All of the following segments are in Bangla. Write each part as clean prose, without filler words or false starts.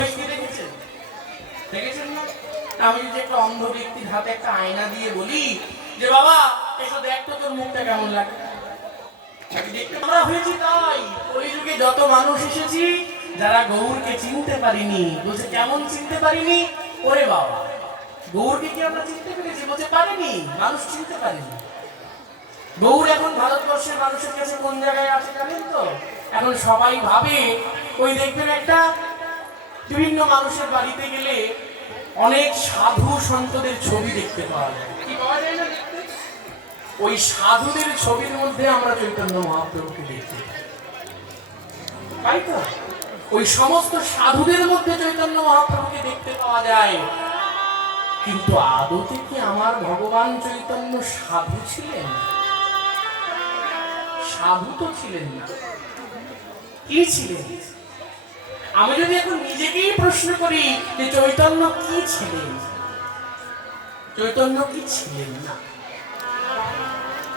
ব্যক্তি দেখেছেন? দেখেছেন না? আমি যদি একটা অন্ধ ব্যক্তির হাতে একটা আয়না দিয়ে বলি যে বাবা এসো দেখ তো তোর মুখটা কেমন লাগে, আমরা হয়েছি তাই। কলিযুগে যত মানুষ এসেছি যারা গৌরকে চিনতে পারিনি, বলছে কেমন চিনতে পারিনি? ওরে বাবা, গৌরকে কি আমরা চিনতে পেরেছি? বলছে পারিনি, মানুষ চিনতে পারিনি। গৌর এখন ভারতবর্ষের মানুষের কাছে কোন জায়গায় আছে জানেন তো? এখন সবাই ভাবে, ওই দেখবেন একটা বিভিন্ন মানুষের বাড়িতে গেলে অনেক সাধু সন্তদের ছবি দেখতে পাওয়া যায়। কি পাওয়া যায় না দেখতে? ওই সাধুদের ছবির মধ্যে আমরা চৈতন্য মহাপ্রভুকে দেখতে পাই তো? ওই সমস্ত সাধুদের মধ্যে চৈতন্য মহাপ্রভুকে দেখতে পাওয়া যায়। কিন্তু আদতে কি আমার ভগবান চৈতন্য সাধু ছিলেন? সাধু তো ছিলেন না। কি ছিলেন? আমি যদি এখন নিজেকেই প্রশ্ন করি যে চৈতন্য কি ছিলেন, চৈতন্য কি ছিলেন না,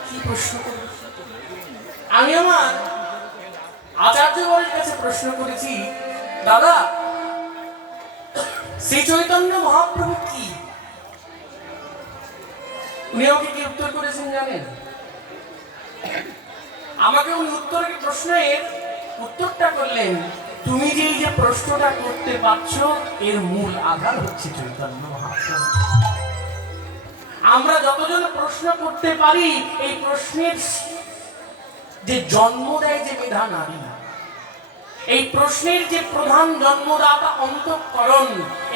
কি প্রশ্ন করি? আমি আমার আচার্যগণের কাছে প্রশ্ন করেছি, দাদা শ্রী চৈতন্য মহাপ্রভু কি? উনি আমাকে কি উত্তর করেছেন জানেন? আমাকে উনি প্রশ্নের উত্তরটা করলেন, তুমি যে এই যে প্রশ্নটা করতে পারছ এর মূল আধার হচ্ছে চৈতন্য মহাপ্রভু। আমরা যতজন প্রশ্ন করতে পারি, এই প্রশ্নের যে জন্ম দেয় যে মেধা নারী, এই প্রশ্নের যে প্রধান জন্মদাতা অন্তঃকরণ,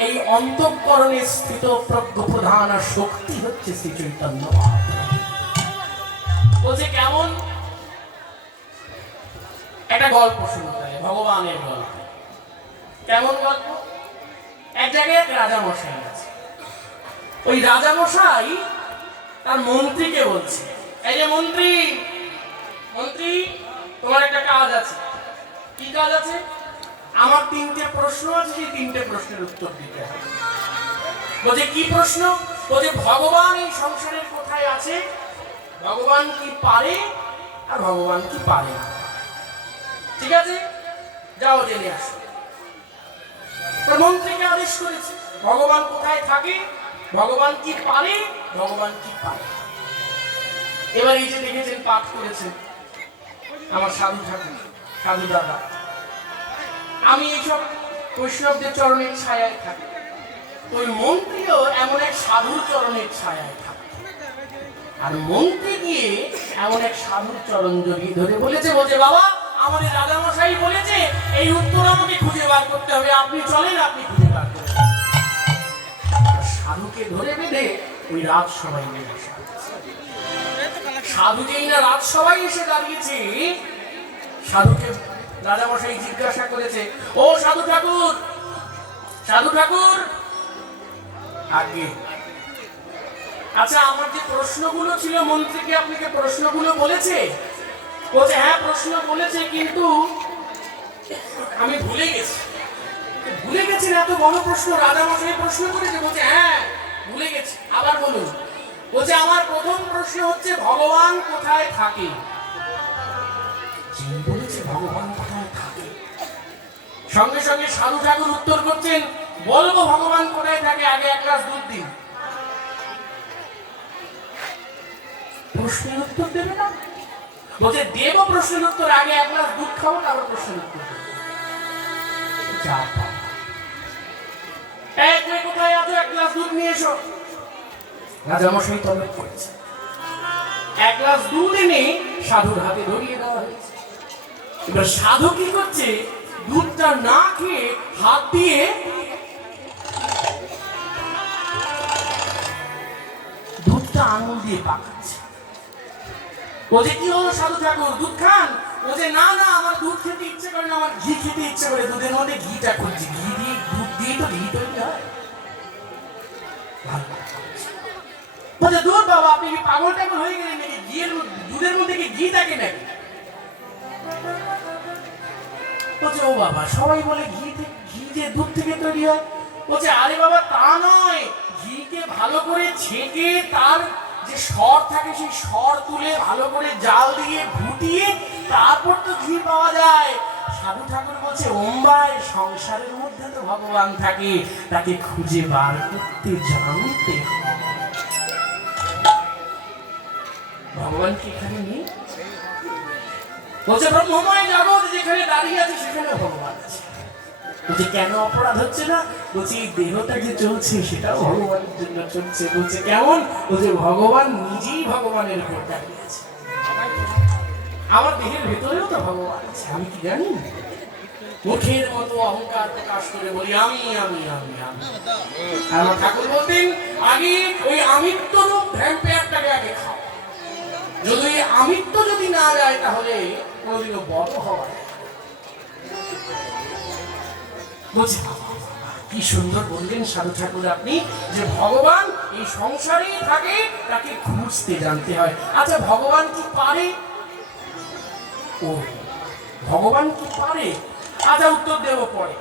এই অন্তঃকরণে স্থিত প্রধান শক্তি হচ্ছে শ্রী চৈতন্য মহাপ্রভু। বলছে কেমন? একটা গল্প শুনতে হয়, ভগবানের গল্প। কেমন গল্প? এক জায়গায় এক রাজামশাই আছে। ওই রাজামশাই তার মন্ত্রীকে বলছে, এই যে মন্ত্রী, মন্ত্রী তোমার একটা কাজ আছে। কি কাজ আছে? আমার 3টে প্রশ্ন আছে, সেই 3টে প্রশ্নের উত্তর দিতে হবে। বলছে কি প্রশ্ন? বলছে ভগবান এই সংসারের কোথায় আছে, ভগবান কি পারে আর ভগবান কি পারে না। ঠিক আছে, যাও জেনে আসো। মন্ত্রীকে আদেশ করেছে, ভগবান কোথায় থাকে, ভগবান কি পারে, ভগবান কি পারে। এবার এই যে দেখেছেন পাঠ করেছেন আমার সাধু ঠাকুর, সাধু দাদা, আমি এইসব বৈষ্ণবদের চরণের ছায়ায় থাকি। ওই মন্ত্রীও এমন এক সাধুর চরণের ছায়ায় থাকে। আর মন্ত্রী গিয়ে এমন এক সাধুর চরণ জড়িয়ে ধরে বলেছে, বলছে বাবা আমাদের রাজামশাই বলেছে এই উত্তর আমাকে খুঁজে বার করতে হবে, আপনি চলেন, আপনি খুঁজে বার করেন। সাধুকে ধরে বেঁধে ওই রাজসভায় নিয়ে আসা। সাধু যেই না রাজসভায় এসে দাঁড়িয়েছে, সাধুকে রাজামশাই জিজ্ঞাসা করেছে, ও সাধু ঠাকুর, সাধু ঠাকুর, আগে আচ্ছা আমার যে প্রশ্নগুলো ছিল মন্ত্রীকে আপনাকে প্রশ্নগুলো বলেছে? বলছে হ্যাঁ প্রশ্ন বলেছে, কিন্তু আমি ভুলে গেছি। ভুলে গেছেন? এত বড় প্রশ্ন রাজামশাই প্রশ্ন করেছে। বলছে হ্যাঁ ভুলে গেছি, আবার বলুন। বলছে আমার প্রথম প্রশ্ন হচ্ছে ভগবান কোথায় থাকে। বলেছে ভগবান কোথায় থাকে। সঙ্গে সঙ্গে সাধু ঠাকুর উত্তর করছেন, বলবো ভগবান কোথায় থাকে, আগে 1 গ্লাস দুধ দিন। প্রশ্নের উত্তর দেবে না? বলছে দেব প্রশ্নের উত্তর, আগে 1 গ্লাস দুধ খাবো তারপর প্রশ্নের উত্তর দেবো। তুমি কোথায় আছো, 1 গ্লাস দুধ নিয়ে এসো। রাজামশাই তলব করেছে, 1 গ্লাস দুধ এনে সাধুর হাতে ধরিয়ে দেওয়া হয়েছে। এবার সাধু কি করছে, দুধটা না খেয়ে হাত দিয়ে দুধটা আঙুল দিয়ে পাকাচ্ছে। বলছে কি হলো সাধু ঠাকুর, দুধ খান? বলছে না না আমার দুধ খেতে ইচ্ছে করে না, আমার ঘি খেতে ইচ্ছে করে, দুধের মধ্যে ঘিটা খুঁজছি, ঘি দিয়ে দুধ দিয়ে তো ঘি তৈরি হয়। বলছে দুধ বাবা আপনি কি পাগল টাগল হয়ে গেলেন নাকি, ঘিয়ের দুধের মধ্যে কি ঘি থাকে নাকি? বলছে ও বাবা সবাই বলে ঘি যে দুধ থেকে তৈরি হয়। বলছে আরে বাবা তা নয়, ঘিকে ভালো করে ছেঁকে তার যে সর থাকে সেই সর তুলে ভালো করে জাল দিয়ে ঘুটিয়ে তারপর তো ঘি পাওয়া যায়। সাধু ঠাকুর বলছে ওম্বাই সংসারের মধ্যে তো ভগবান থাকে, তাকে খুঁজে বার করতে জানতে হবে। ভগবান কি এখানে নেই? বলছে ব্রহ্মময় জগৎ যেখানে দাঁড়িয়ে আছে সেখানে ভগবান আছে। বলছে কেন অপরাধ হচ্ছে না? বলছে এই দেহটা যে চলছে সেটাও ভগবানের জন্য চলছে। বলছে কেমন? বলছে ভগবান নিজেই ভগবানের উপর দাঁড়িয়ে আছে। আমার দেহের ভেতরেও তো ভগবান আছে, আমি কি জানি? মুখের মতো অহংকার প্রকাশ করে বলি আমি আমি আমি আমি। আর আমার ঠাকুর বলতেন আগে ওই আমিত্ব রূপ ভ্যাম্পায়ারটাকে আগে খাও। যদি আমিত্ব যদি না যায় তাহলে কোনোদিনও বড় হওয়া যায়। বলছি কি সুন্দর বললেন সাধু ঠাকুর আপনি, যে ভগবান এই সংসারেই থাকে, তাকে খুঁজতে জানতে হয়। আচ্ছা ভগবান কি পারে? ও ভগবান কি পারে? আচ্ছা উত্তর দেব পরে,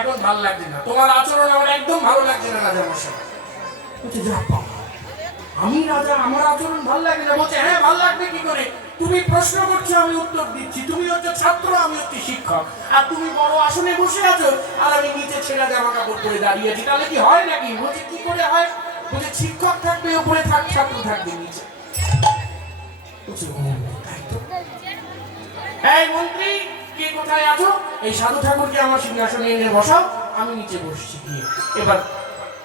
এখন ভালো লাগছে না, তোমার আচরণ আমার একদম ভালো লাগছে না রাজা মশাই। বলছে যা আমি রাজা, আমার আচরণ ভালো লাগে না। বলছে হ্যাঁ ভালো লাগবে কি করে? তুমি প্রশ্ন করছো আমি উত্তর দিচ্ছি, তুমি হচ্ছে ছাত্র আমি হচ্ছে শিক্ষক, আর তুমি বড় আসনে বসে আছো আর আমি নিচে ছেঁড়া জামা কাপড় পরে দাঁড়িয়ে আছি, তাহলে কি হয় নাকি? বলছে কি করে হয়? বলছে শিক্ষক থাকবে উপরে, ছাত্র থাকবে নিচে। বলছে ও তাই তো। এই মন্ত্রী কে কোথায় আছো? এই সাধু ঠাকুরকে আমার সিংহাসনে এনে বসাও, আমি নিচে বসছি গিয়ে। এবার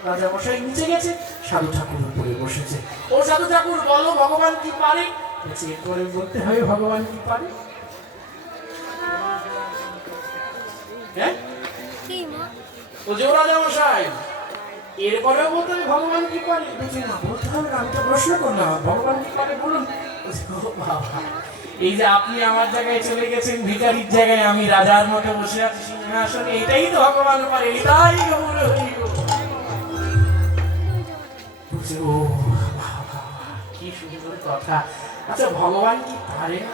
রাজা মশাই নিচে গেছে, সাধু ঠাকুর উপরে বসেছে। ও সাধু ঠাকুর বলো ভগবান কি পারে? বলছে এরপরে বলতে হবে ভগবান কি পারে। হ্যাঁ বলছে ও রাজা মশাই এরপরেও বলতে হবে ভগবান কি পারে। বলছে না বলতে হবে না, আমি তো প্রশ্ন করলাম ভগবান কি পারে বলুন। এই যে আপনি আমার জায়গায় চলে গেছেন ভিখারির জায়গায়, আমি রাজার মতো বসে আছি সিংহাসনে, এটাই তো ভগবান পারে, এটাই গৌর হরি গো। বলছে ও কি সুন্দর কথা। আচ্ছা ভগবান কি পারে না?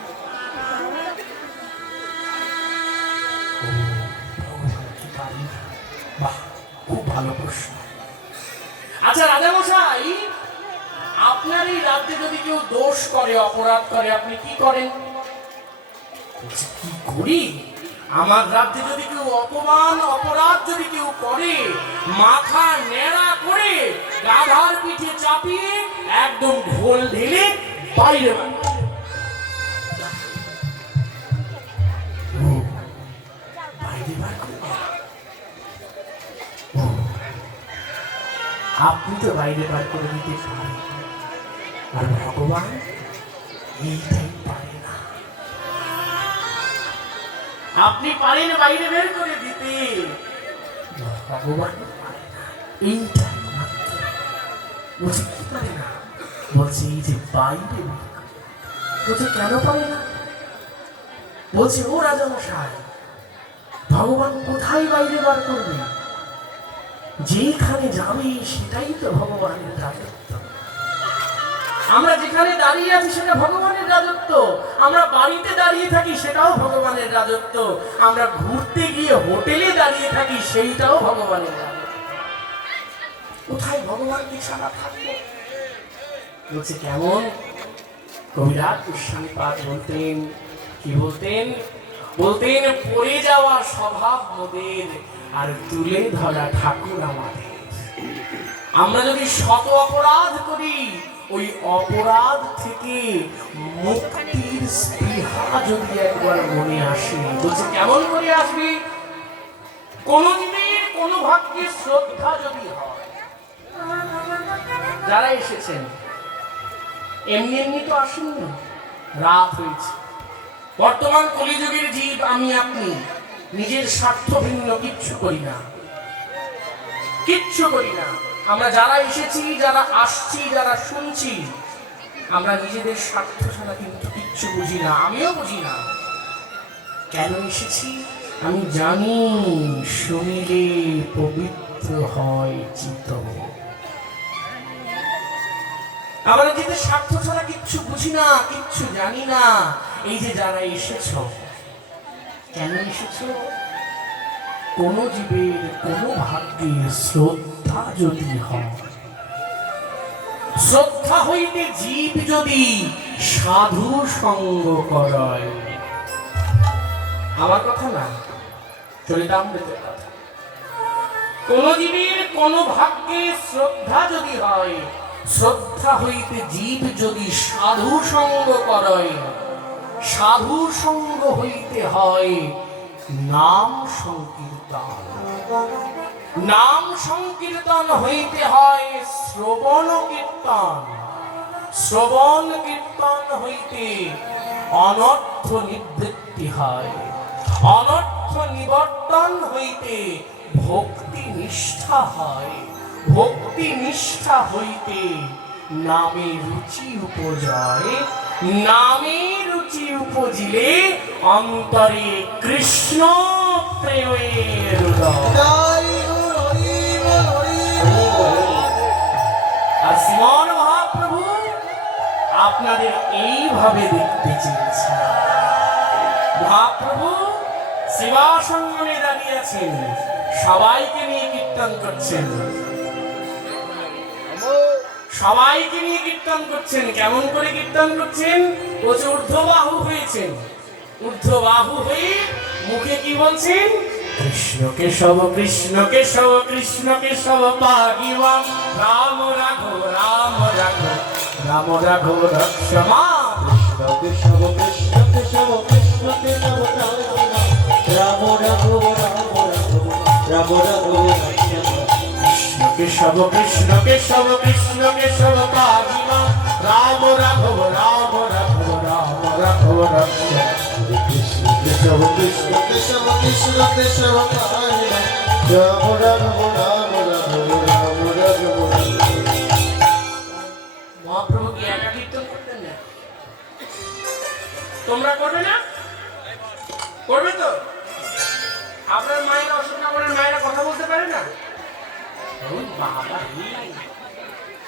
ভগবান কি পারে না? বাহ খুব ভালো প্রশ্ন। আচ্ছা রাজা মশাই আপনার এই রাজ্যে যদি কেউ দোষ করে অপরাধ করে আপনি কি করেন? কি করি? আমার রাজ্যে যদি কেউ অপমান অপরাধ যদি কেউ করে মাথা ন্যাড়া করে গাধার পিঠে চাপিয়ে একদম ঢোল ঢেলে বাইরে আপনি তো বাইরে বার করে দিতে পারেন, আর ভগবান এইটাই পারে না। আপনি পারেন বাইরে বের করে দিতে, ভগবান পারে না এইটাই মাত্র। বলছে কি পারে না? বলছে এই যে বাইরে। বলছে কেন পারে না? বলছে ও রাজা মশাই ভগবান কোথায় বাইরে বার করবে? যেখানে যাবে সেটাই তো ভগবানের রাজত্ব। আমরা যেখানে দাঁড়িয়ে আছি সেটা ভগবানের রাজত্ব, আমরা বাড়িতে দাঁড়িয়ে থাকি সেটাও ভগবানের রাজত্ব, আমরা ঘুরতে গিয়ে হোটেলে দাঁড়িয়ে থাকি সেইটাও ভগবানের রাজত্ব। কোথায় ভগবানকে ছাড়া থাকবো? বলছে কেমন? কবিরাজ গোস্বামী পাদ বলতেন, কি বলতেন? বলতেন পড়ে যাওয়া স্বভাব মোদের আর তুলে ধরা ঠাকুর আমাদের। আমরা যদি শত অপরাধ করি ওই অপরাধ থেকে মুক্তির স্পৃহা যদি একবার মনে আসে, বলছে কেমন করে আসবে? কোন জীবের কোন ভাগ্যে শ্রদ্ধা যদি হয়। যারা এসেছেন এমনি এমনি তো আসেননি, রাত হয়েছে। বর্তমান কলিযুগের জীব আমি আপনি নিজের স্বার্থ ভিন্ন কিচ্ছু করি না, কিচ্ছু করি না। আমরা যারা এসেছি, যারা আসছি, যারা শুনছি, আমরা নিজেদের স্বার্থ ছাড়া কিন্তু কিচ্ছু বুঝি না, আমিও বুঝি না। কেন এসেছি আমি জানি, শুনিলে পবিত্র হয় চিত্ত। আমরা নিজেদের স্বার্থ ছাড়া কিচ্ছু বুঝি না, কিচ্ছু জানি না। এই যে যারা এসেছ, কেন এসেছ? কোন জীবের কোন ভাগ্যে শ্রদ্ধা যদি হয়, শ্রদ্ধা হইতে জীব যদি সাধু সঙ্গ করায়, আমার কথা না, চরিতামৃতের কথা। কোন জীবের কোন ভাগ্যে শ্রদ্ধা যদি হয়, শ্রদ্ধা হইতে জীব যদি সাধু সঙ্গ করে, সাধু সঙ্গ হইতে হয় নাম সংকীর্তন, নাম সংকীর্তন হইতে হয় শ্রবণ কীর্তন, শ্রবণ কীর্তন হইতে অনর্থ নিবৃত্তি হয়, অনর্থ নিবর্তন হইতে ভক্তি নিষ্ঠা হয়, ভক্তি নিষ্ঠা হইতে নামে রুচি উপজয়, নামে রুচি উপজিলে অন্তরে কৃষ্ণ প্রেমের উদয়। আর শ্রীমান মহাপ্রভু আপনাদের এইভাবে দেখতে চেয়েছেন। মহাপ্রভু সেবাসঙ্গনে দাঁড়িয়ে আছেন, সবাইকে নিয়ে কীর্তন করছেন, সবাইকে নিয়ে কীর্তন করছেন। কেমন করে কীর্তন করছেন? বলছে ঊর্ধ্ববাহু হয়েছেন, ঊর্ধ্ববাহু হয়ে মুখে কি বলছেন? কৃষ্ণ কেশব কৃষ্ণ কেশব কৃষ্ণ কেশব পাহিমা, রাম রাঘব রাম রাঘব রাম রাঘব রক্ষমা। কৃষ্ণ কেশব কৃষ্ণ কেশব কৃষ্ণ কেশব পাহিমা, রাম রাঘব রাম রাঘব রাম রাঘব রক্ষমা। কৃষ্ণ কেশব কৃষ্ণ কেশব কৃষ্ণ কেশব পাহিমা, রাম রাঘব রাম রাঘব রাম রাঘব রক্ষমা। কৃষ্ণ কেশব কৃষ্ণ কেশব কৃষ্ণ কেশব পাহিমা, রাম রাঘব রাম রাঘব রাম রাঘব। মহাপ্রভু কি একা কীর্তন করতেন না? তোমরা করবে না? করবে তো? আপনার মায়েরা, অশোক নগরের মায়েরা কথা বলতে পারে না? ওই বাবা রে,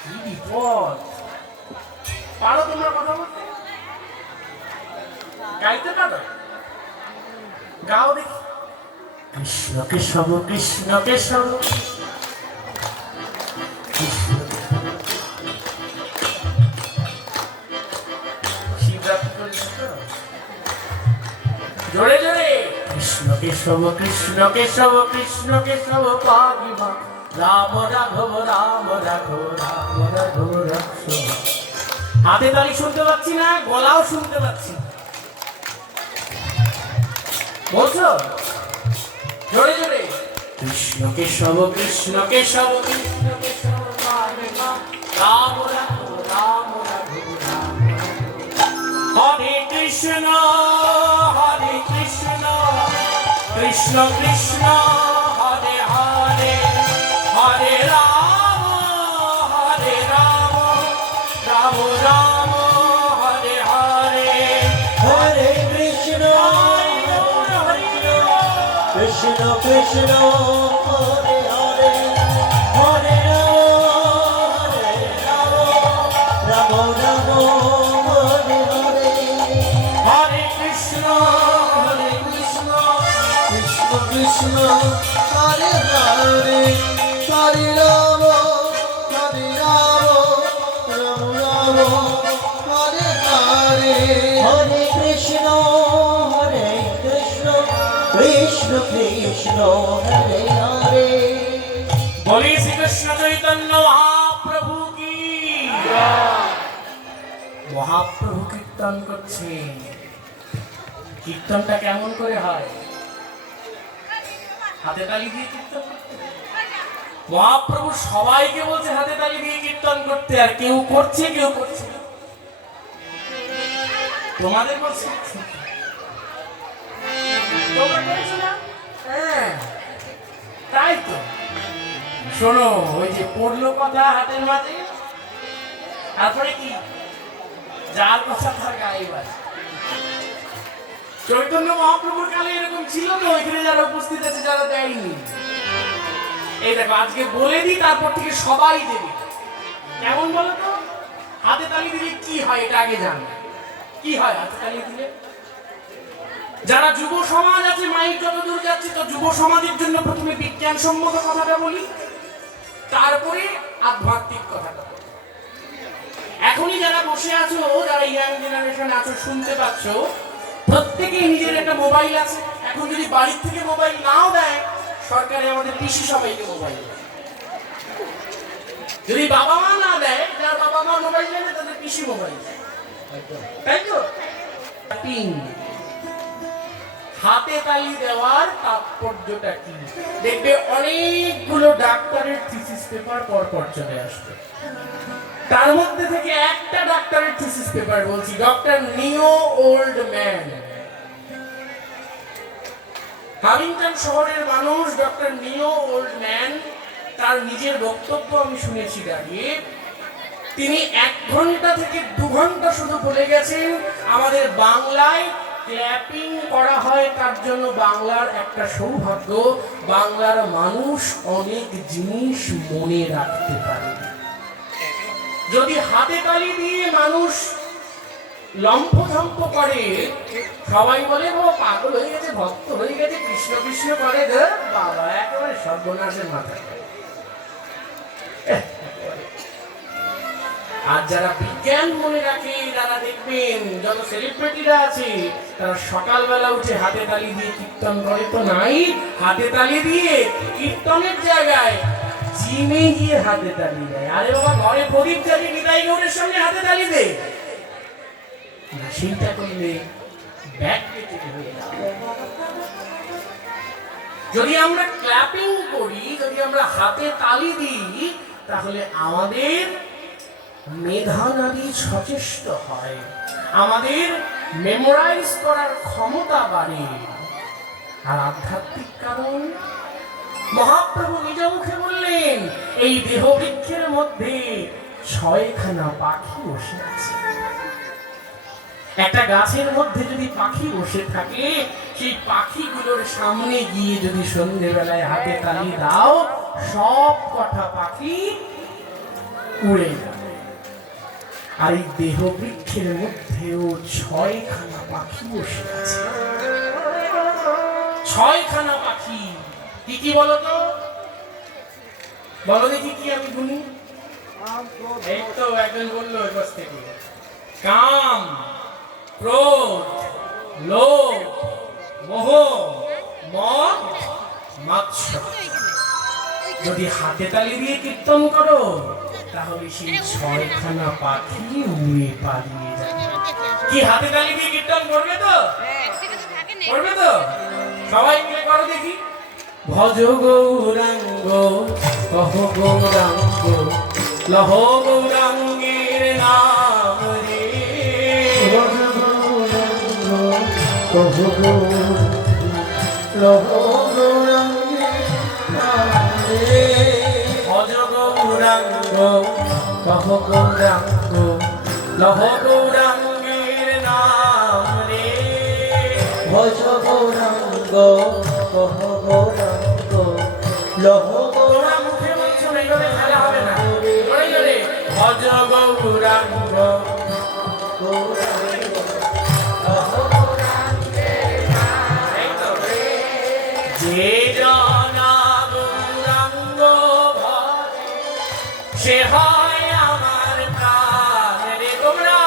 কি বিপদ! পারো তোমরা কথা বলতে? গাইতে পারো? গাও দেখি। কৃষ্ণ কেশব কৃষ্ণ কেশব কৃষ্ণ। শিবরাত্রি করলে তো? জোরে জোরে। কৃষ্ণ কেশব কৃষ্ণ কেশব কৃষ্ণ কেশব পাহিমা, রাম রাঘব রাম রাঘব রাম রাঘব রক্ষমা। হাতে তালি শুনতে পাচ্ছি না, গলাও শুনতে পাচ্ছি না। বলছো জোরে জোরে। কৃষ্ণ কেশব কৃষ্ণ কেশব কৃষ্ণ কেশব পাহিমা, রাম রাঘব রাম রাঘব রাম রাঘব। হরে কৃষ্ণ হরে কৃষ্ণ কৃষ্ণ কৃষ্ণ হরে হরে, হরে রাম রাম রাম হরে হরে। হরে কৃষ্ণ কৃষ্ণ কৃষ্ণ হরে হরে, হরে রাম রাম রাম হরে হরে। হরে কৃষ্ণ কৃষ্ণ কৃষ্ণ হরে হরে, হরে রাম রাম রাম হরে হরে। হরে কৃষ্ণ কৃষ্ণ কৃষ্ণ হরে হরে। বলি শ্রীকৃষ্ণ চৈতন্য মহাপ্রভু কি। মহাপ্রভু কীর্তন করছে। কীর্তনটা কেমন করে হয়? হাতে তালি দিয়ে কীর্তন করতে। মহাপ্রভু সবাইকে বলছে হাতে তালি দিয়ে কীর্তন করতে, আর কেউ করছে কেউ করছে না। তোমাদের বলছে তোমরা করেছো না? হ্যাঁ, তাই তো। শোনো, ওই যে পড়লো কথা হাতের মাঝে, তারপরে কি যার কথা তার গায়ে বাজে। চৈতন্য মহাপ্রভুর কালে এরকম ছিল তো, ওইখানে যারা উপস্থিত আছে যারা দেয়নি। এই দেখো, আজকে বলে দিই, তারপর থেকে সবাই দেবে। কেমন বলো তো? হাতে তালি দিলে কি হয় এটা আগে জানো। কি হয় হাতে তালি দিলে? যারা যুব সমাজ আছে, মাইক যতদূর যাচ্ছে, তো যুব সমাজের জন্য প্রথমে বিজ্ঞানসম্মত কথাটা বলি, তারপরে আধ্যাত্মিক কথাটা বলি। এখনই যারা বসে আছো, যারা ইয়াং জেনারেশন আছো, শুনতে পাচ্ছ, প্রত্যেকেই নিজের একটা মোবাইল আছে। এখন যদি বাড়ির থেকে মোবাইল নাও দেয়, সরকারে আমাদের পিসি সবাইকে মোবাইল দেয়। যদি বাবা মা না দেয়, যার বাবা মা মোবাইল দেয় তাদের পিসি মোবাইল দেয়, তাই তো? হাতে তালি দেওয়ার তাৎপর্যটা কি? দেখবে অনেকগুলো ডাক্তারের থিসিস পেপার পরপর চলে আসবে, তার মধ্যে থেকে একটা ডাক্তারের থিসিস পেপার বলছি, ডক্টর নিও ওল্ড ম্যান, হামিংটন শহরের মানুষ। ডক্টর নিও ওল্ড ম্যান তার নিজের বক্তব্য আমি শুনেছি দাঁড়িয়ে, তিনি 1 ঘন্টা থেকে 2 ঘন্টা শুধু বলে গেছেন আমাদের বাংলায় ক্ল্যাপিং করা হয়, তার জন্য বাংলার একটা সৌভাগ্য, বাংলার মানুষ অনেক জিনিস মনে রাখতে পারে। যদি হাতে তালি দিয়ে মানুষ লম্ফঝম্প করে, সবাই বলে বাবা পাগল হয়ে গেছে, ভক্ত হয়ে গেছে, কৃষ্ণ কৃষ্ণ করে, বাবা একেবারে সর্বনাশের মাথায়। আর যারা বিজ্ঞান মনে রাখে, যারা দেখবেন যত সেলিব্রিটিরা আছে, তারা সকালবেলা উঠে হাতে তালি দিয়ে কীর্তন করে তো নাই, হাতে তালি দিয়ে কীর্তনের জায়গায় জিমে গিয়ে হাতে তালি দেয়। আরে বাবা, ঘরে প্রদীপ জ্বালিয়ে নিতাই গৌরের সঙ্গে হাতে তালি দে না, সেইটা করলে ব্যাক হয়ে যাবে। যদি আমরা ক্ল্যাপিং করি, যদি আমরা হাতে তালি দিই, তাহলে আমাদের মেধানালী সচেষ্ট হয়, আমাদের মেমোরাইজ করার ক্ষমতা বাড়ে। আর আধ্যাত্মিক কারণ, মহাপ্রভু নিজ মুখে বললেন এই দেহ বৃক্ষের মধ্যে 6খানা পাখি বসে আছে। একটা গাছের মধ্যে যদি পাখি বসে থাকে, সেই পাখিগুলোর সামনে গিয়ে যদি সন্ধ্যেবেলায় হাতে তালি দাও, সব কটা পাখি উড়ে যাবে। আর এই দেহ বৃক্ষের মধ্যেও 6খানা পাখি বসে আছে। 6খানা পাখি কি কি বলতো? বলো দেখি কি, আমি গুনি। এই তো একজন বললো এর কাছ থেকে, কাম, ক্রোধ, লোভ, মোহ, মদ, মাৎসর্য। যদি হাতে তালি দিয়ে কীর্তন করো, তাহলে সেই 6খানা পাখি উড়ে পালিয়ে যাবে। কি হাতে তালি দিয়ে কীর্তন করবে তো? করবে তো? সবাই মিলে করো দেখি। ভজ গৌরাঙ্গ কহ গৌরাঙ্গ লহ গৌরাঙ্গের নাম রে, ভজ গৌরাঙ্গ কহ লহ গৌরাঙ্গের নাম রে, ভজ গৌরাঙ্গ কহ গৌরাঙ্গ লহ গৌরাঙ্গের নাম রে, ভজ গৌরাঙ্গ কহ গৌরাঙ্গ লহ গৌরাঙ্গ। মুখে বলছো না, এইভাবে খেলা হবে না, জোরে জোরে ভজ গৌরাঙ্গ গৌরাঙ্গ লহ গৌরাঙ্গের নাম রে, যে জনা গৌরাঙ্গ ভজে সে হয় আমার প্রাণ রে। তোমরা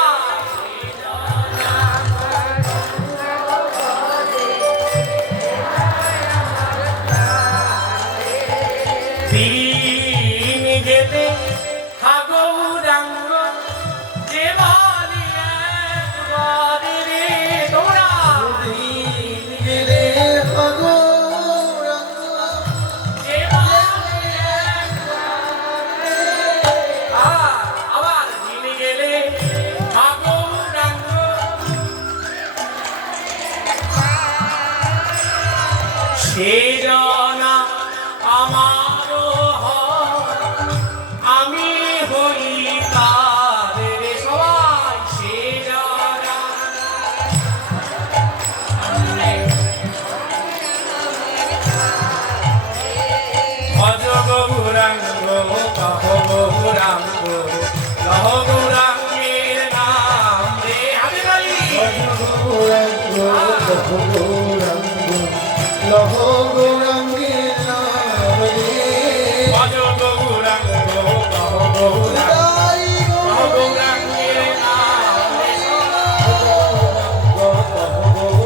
দিন গেলে হা গৌরাঙ্গ যে বলি একবার রে, তোমরা দিন গেলে হা গৌরাঙ্গ যে বলি একবার রে, আবার দিন গেলে হা গৌরাঙ্গ সে জনা আমারও হয়, আমি হই তার রে। সবাই সে জনা ভজ গৌরাঙ্গ কহ গৌরাঙ্গ লহ গৌরাঙ্গের নাম রে। হাতে তালি। ভজ গৌরাঙ্গ কহ গৌরাঙ্গ লহ গৌরাঙ্গের নাম রে, ভজ গৌরাঙ্গ কহ গৌরাঙ্গ কহ গৌরাঙ্গের নাম রে, গৌরাঙ্গ কহ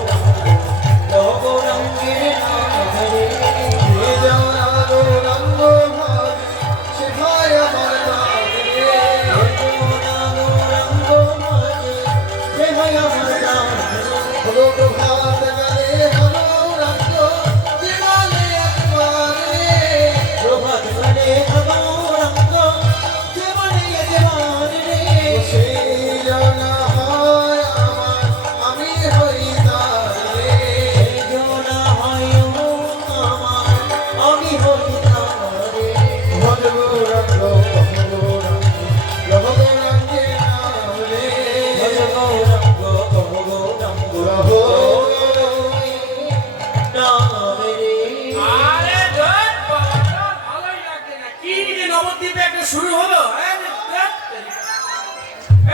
নবদ্বীপে একটা শুরু হলো।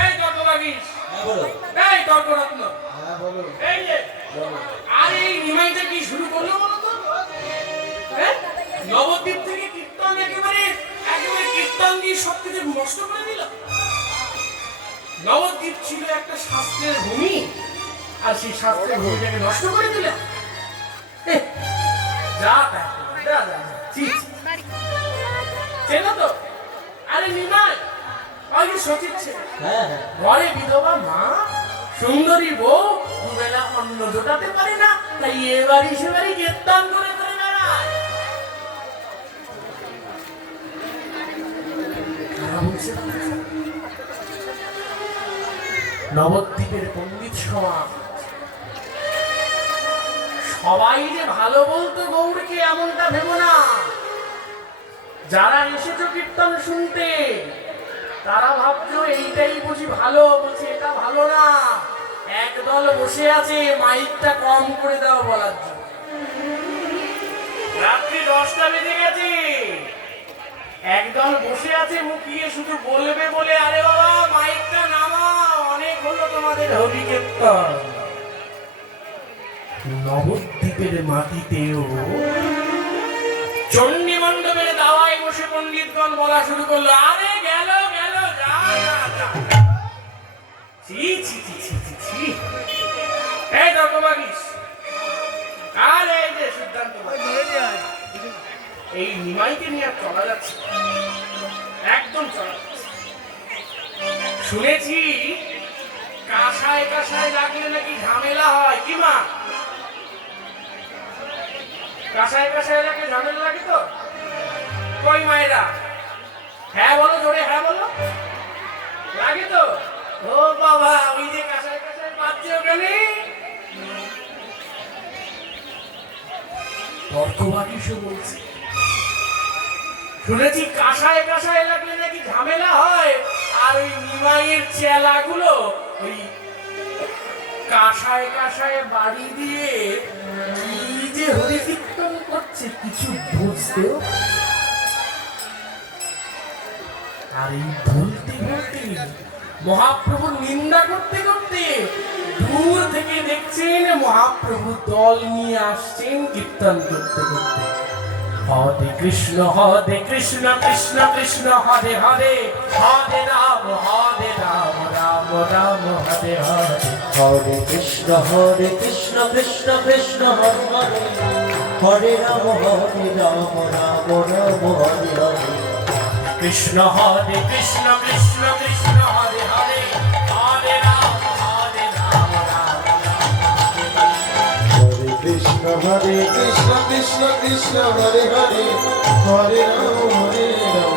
এই তর্কবাগীশ, হ্যাঁ বলো। এই তর্করত্ন, হ্যাঁ বলো। এই যে বলো। আর এই নিমাইটা কি শুরু করলো বলো তো? হ্যাঁ? নবদ্বীপ থেকে কীর্তন একেবারে একেবারে কীর্তন দিয়ে সবকিছু নষ্ট করে দিল। নবদ্বীপ ছিল একটা শাস্ত্রের ভূমি, আর সেই শাস্ত্রের ভূমিটাকে নষ্ট করে দিল। যা তা, যা যা, ছি, ছি। চেনো তো? আরে নিমাই, ওই যে সচিব ছেলে, হ্যাঁ হ্যাঁ। ঘরে বিধবা মা, সুন্দরী বউ, দুবেলা অন্ন জোটাতে পারে না, তাই এ বাড়ি সে বাড়ি কীর্তন করে করে বেড়ায়। কারা বলছে? নবদ্বীপের পণ্ডিত সমাজ। সবাই যে ভালো বলতো গৌরকে এমনটা ভেবো না। যারা এসেছো কীর্তন শুনতে তারা ভাবছো এইটাই বুঝি ভালো, বলছে এটা ভালো না। একদল বসে আছে মাইকটা কম করে দাও বলার জন্য। রাত্রি 10টা বেজে গেছে, একদল বসে আছে মুখিয়ে শুধু বলবে বলে, আরে বাবা মাইকটা নামাও, অনেক হলো তোমাদের হরি কীর্তন। নবদ্বীপের মাটিতেও চণ্ডী মণ্ডপের দাওয়ায় বসে পণ্ডিতগণ বলা শুরু করলো, আরে গেল গেল, যা যা যা। ছি ছি ছি ছি ছি ছি। এই তর্কবাগীশ, আর এই যে সিদ্ধান্ত, এই নিমাইকে নিয়ে আর চলা যাচ্ছে না। একদম চলা যাচ্ছে না। শুনেছি কাঁসায় কাঁসায় লাগলে নাকি ঝামেলা হয়, কি মা? কাঁসায় কাঁসায় লাগে ঝামেলা লাগে তো? কই মায়েরা হ্যাঁ বলো, জোরে হ্যাঁ বলো। লাগে তো? ও বাবা, ওই যে কাঁসায় কাঁসায় পাচ্ছে ওখানে। তর্কবাগীশও বলছে, শুনেছি কাঁসায় কাঁসায় লাগলে নাকি ঝামেলা হয়, আর ওই নিমাইয়ের চেলাগুলো ওই কাঁসায় কাঁসায় বাড়ি দিয়ে কি যে হরি কীর্তন করছে কিছু বুঝতেও। আর এই বলতে বলতে মহাপ্রভুর নিন্দা করতে করতে দূর থেকে দেখছেন মহাপ্রভু দল নিয়ে আসছেন কীর্তন করতে করতে। হরে কৃষ্ণ কৃষ্ণ কৃষ্ণ হরে হরে, হরে রাম রাম রাম হরে হরে। হরে কৃষ্ণ কৃষ্ণ কৃষ্ণ হরে হরে, হরে রাম রাম রাম হরে হরে। কৃষ্ণ কৃষ্ণ কৃষ্ণ হরে হরে, হরে রাম রাম হরে কৃষ্ণ কৃষ্ণ কৃষ্ণ হরে হরে, হরে রাম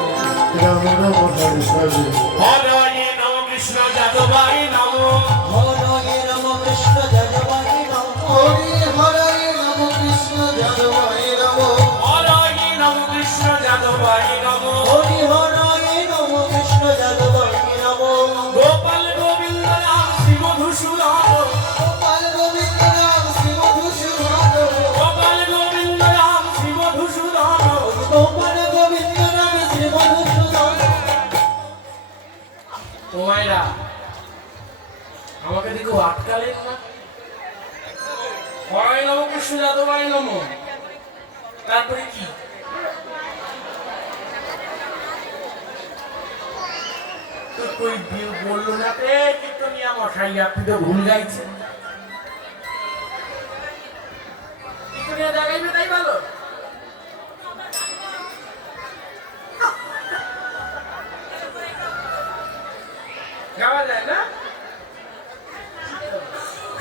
রাম রাম হরে হরে। হরে নম কৃষ্ণ যাদবায় নমো, হরে রাম কৃষ্ণ যাদবায় নমঃ। হরে হরে রাম কৃষ্ণ যাদবায় নমঃ। হরে নম কৃষ্ণ যাদবায় নমো, হরি হরে রাম কৃষ্ণ যাদবায় নমঃ। গোপাল গোবিন্দ রাম শ্রী মধুসূদন, গোপাল গোবিন্দ রাম শ্রী মধুসূদন। গোপাল গোবিন্দ রাম শ্রী মধুসূদন। গোপাল গোবিন্দ রাম শ্রী মধুসূদন। ও মায়েরা, আমাকে দেখো আটকালেন না? হরে নম কৃষ্ণ যাদবায় নমো, তারপরে কি? তো কই বললো না রে কীর্তনিয়া মশাই, আপনি তো ভুল গাইছেন। কীর্তনিয়া জাগাইবে তাই ভালো। গাওয়া যায় না?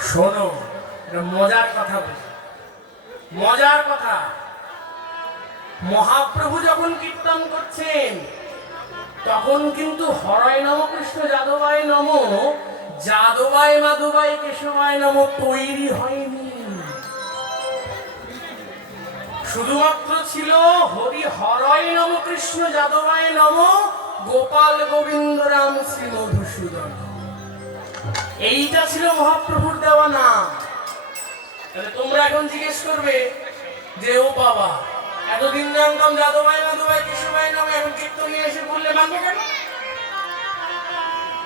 শোনো, এটা মজার কথা বলি, মজার কথা। মহাপ্রভু যখন কীর্তন করছেন তখন কিন্তু হরায় নম কৃষ্ণ যাদবায় নম, যাদবায় মাধবায় কেশবায় নম তৈরি হয়নি। শুধুমাত্র ছিল হরি হরয় নম কৃষ্ণ যাদবায় নম, গোপাল গোবিন্দ রাম শ্রী মধুসূদন। এইটা ছিল মহাপ্রভুর দেওয়া নাম। তাহলে তোমরা এখন জিজ্ঞেস করবে যে ও বাবা, এতদিন জানতাম যাদবায় মাধবায় কেশবায় নাম, এখন কি চিত্র নিয়ে এসে বললে মানবে কেন?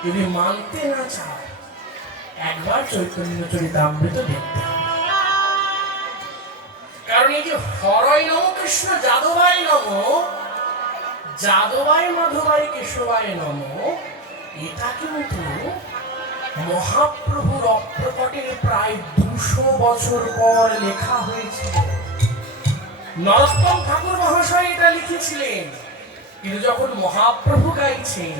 যদি মানতে না চাও একবার চৈতন্য চরিতামৃত দেখতে হবে। কারণ এই যে হরয় নম কৃষ্ণ যাদবায় নম, যাদবায় মাধবায় কেশবায় নম, এটা কিন্তু মহাপ্রভুর অপ্রকটে প্রায় 200 বছর পর লেখা হয়েছিল। নরোত্তম ঠাকুর মহাশয় এটা লিখেছিলেন, কিন্তু যখন মহাপ্রভু গাইছেন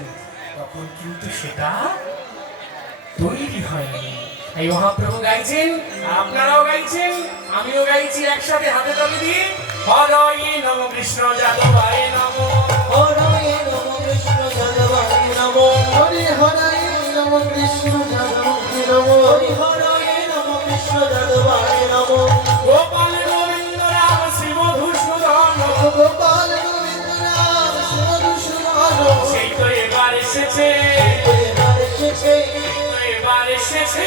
তখন কিন্তু সেটা তৈরি হয়নি। এই মহাপ্রভু গাইছেন, আপনারাও গাইছেন, আমিও গাইছি একসাথে হাতে তালি দিয়ে, হরয় নম কৃষ্ণ যাদবায় নম, হরয়ে নম কৃষ্ণ যাদবায় নম, হরি হরি নম কৃষ্ণ যাদবায় নম, হরি হরয়ে নম কৃষ্ণ যাদবায় নম, গোপাল গোবিন্দ রাম শ্রী মধুসূদন, গোপাল গোবিন্দ রাম মধুসূদন। সেই তো এবার এসেছে, তো এবার এসেছে, সেই তো এবার এসেছে,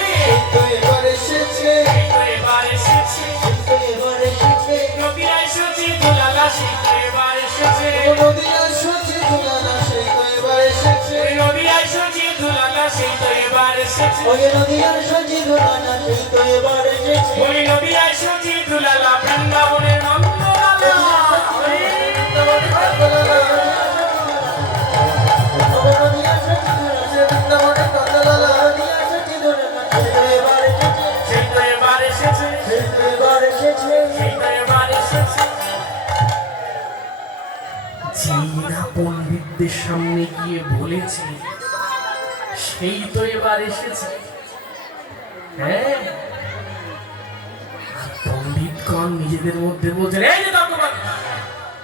তো এবার এসেছে, সেই তো এবার এসেছে, তো এবার এসেছে, নদীরা এসেছে দুলালা, সেই তো এবার এসেছে, নদীয়া সচি দুলালা, সেই তো এবার এসেছে, নদীরা এসেছে দুলালা, সেই তো এবার এসেছে, ওই নদীয়ার সজি ধরানা, সেই তো এবার এসেছে, ওই নদীরা এসেছে দুলালা, বৃন্দাবনের নন্দলালা, নদীয়ার সজি ধরানা, বৃন্দাবনের নন্দলালা, নদীয়ার সজি ধরানা, সেই তো এবার এসেছে, সেই তো এবার এসেছে, সেই তো এবার এসেছে, সেই তো এবার এসেছে। চীনা পণ্ডিতদের সামনে গিয়ে বলেছে সেই তো এবার এসেছে। হ্যাঁ, আর পণ্ডিতগণ নিজেদের মধ্যে বলছেন, এই যে তর্কবাদ,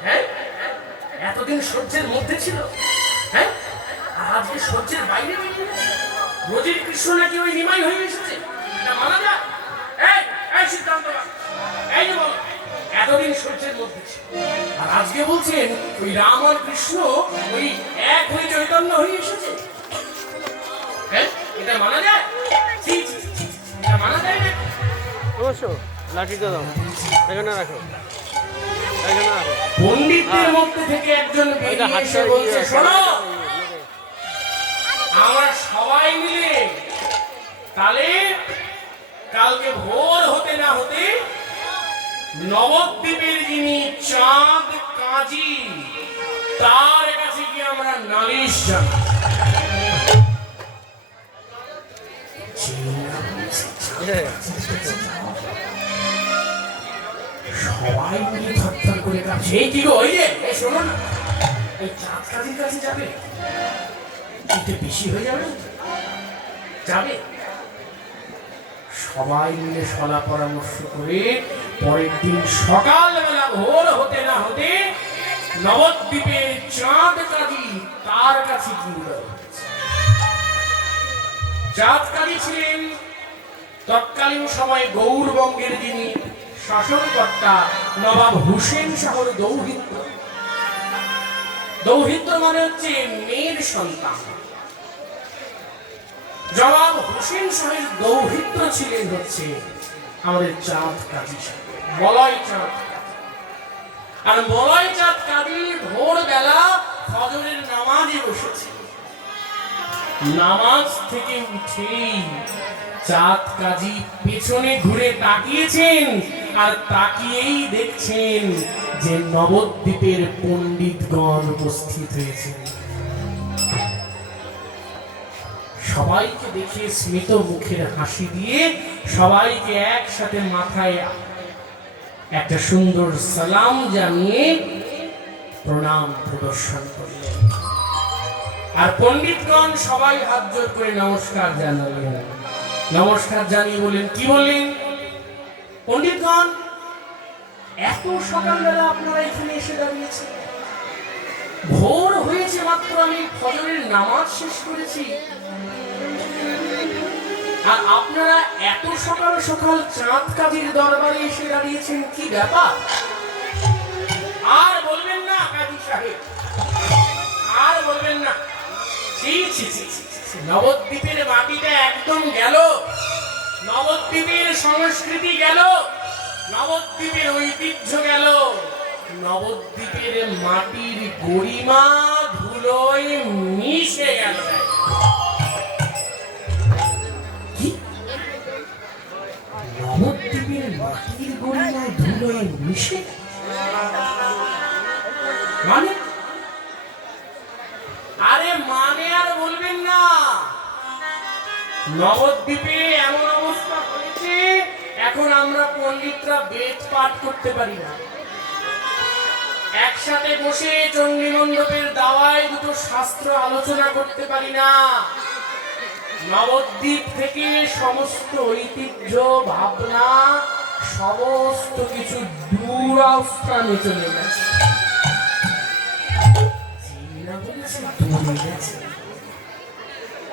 হ্যাঁ, এতদিন সহ্যের মধ্যে ছিল, হ্যাঁ, আর আজকে সহ্যের বাইরে বেরিয়ে গেছে। রোজির কৃষ্ণ নাকি ওই নিমাই হয়ে এসেছে, এটা মানা যায়? এই এই সিদ্ধান্তবাদ, এই যে বলো, এতদিন সহ্যের মধ্যে ছিল, আর আজকে বলছেন ওই রাম আর কৃষ্ণ ওই এক হয়ে চৈতন্য হয়ে এসেছে। হ্যাঁ, এটা মানা যায়? ছি, ছি, ছি, ছি, এটা মানা যায় না? অবশ্য লাঠিটা দাও, এখানে রাখো, এখানে রাখো। পণ্ডিতদের মধ্যে থেকে একজন ওইটা বেরিয়ে হাতটা এসে বলছে, শোনো, আমরা সবাই মিলে তাহলে কালকে ভোর হতে না হতে নবদ্বীপের যিনি চাঁদ কাজী তার কাছে গিয়ে আমরা নালিশ জানাই। সবাই মিলে থরথর করে কাঁপছে। এই কি গো, ওই যে, এই শোনো না, এই চাঁদ কাজীর কাছে যাবে, একটু বেশি হয়ে যাবে, যাবে। সবাই মিলে সলা পরামর্শ করে পরের দিন সকালবেলা ভোর হতে না হতে নবদ্বীপের চাঁদ কাজী তার কাছে গিয়ে চাঁদ কাজী ছিলেন তৎকালীন সময় গৌরবঙ্গের যিনি শাসনকর্তা নবাব হুসেন শাহর দৌহিত্র। দৌহিত্র মানে হচ্ছে মেয়ের সন্তান। নবাব হুসেন শাহের দৌহিত্র ছিলেন হচ্ছে আমাদের চাঁদ কাজী সাহেব, মলয় চাঁদ কাজী। আর মলয় চাঁদ কাজী ভোরবেলা ফজরের নামাজে বসেছে। নামাজ থেকে উঠেই চাঁদ কাজী পেছনে ঘুরে তাকিয়েছেন, আর তাকিয়েই দেখছেন যে নবদ্বীপের পণ্ডিতগণ উপস্থিত হয়েছেন। সবাইকে দেখে স্মিত মুখের হাসি দিয়ে সবাইকে একসাথে মাথায় একটা সুন্দর সালাম জানিয়ে প্রণাম প্রদর্শন করলেন। আর পণ্ডিতগণ সবাই হাত জোড় করে নমস্কার জানালেন। নমস্কার জানিয়ে বললেন, কি বললেন? পণ্ডিতগণ, এত সকালবেলা আপনারা এখানে এসে দাঁড়িয়েছেন, ভোর হয়েছে মাত্র, আমি ফজরের নামাজ শেষ করেছি, আর আপনারা এত সকাল সকাল চাঁদ কাজীর দরবারে এসে দাঁড়িয়েছেন, কি ব্যাপার? আর বলবেন না কাজী সাহেব, আর বলবেন না। নবদ্বীপের মাটিটা একদম গেল, নবদ্বীপের সংস্কৃতি গেল, নবদ্বীপের ঐতিহ্য গেল, নবদ্বীপের মাটির গরিমা ধুলোয় মিশে গেল। কি? নবদ্বীপের মাটির গড়িয়ায় ধুলোয় মিশে? মানে? আরে মানে আর বলবেন না। নবদ্বীপে এমন অবস্থা হয়েছে এখন আমরা পণ্ডিতরা বেদ পাঠ করতে পারি না। একসাথে বসে চণ্ডী মণ্ডপের দাওয়ায় দুটো শাস্ত্র আলোচনা করতে পারি না। নবদ্বীপ থেকে সমস্ত ঐতিহ্য ভাবনা সমস্ত কিছু দূরাস্থানে চলে গেছে।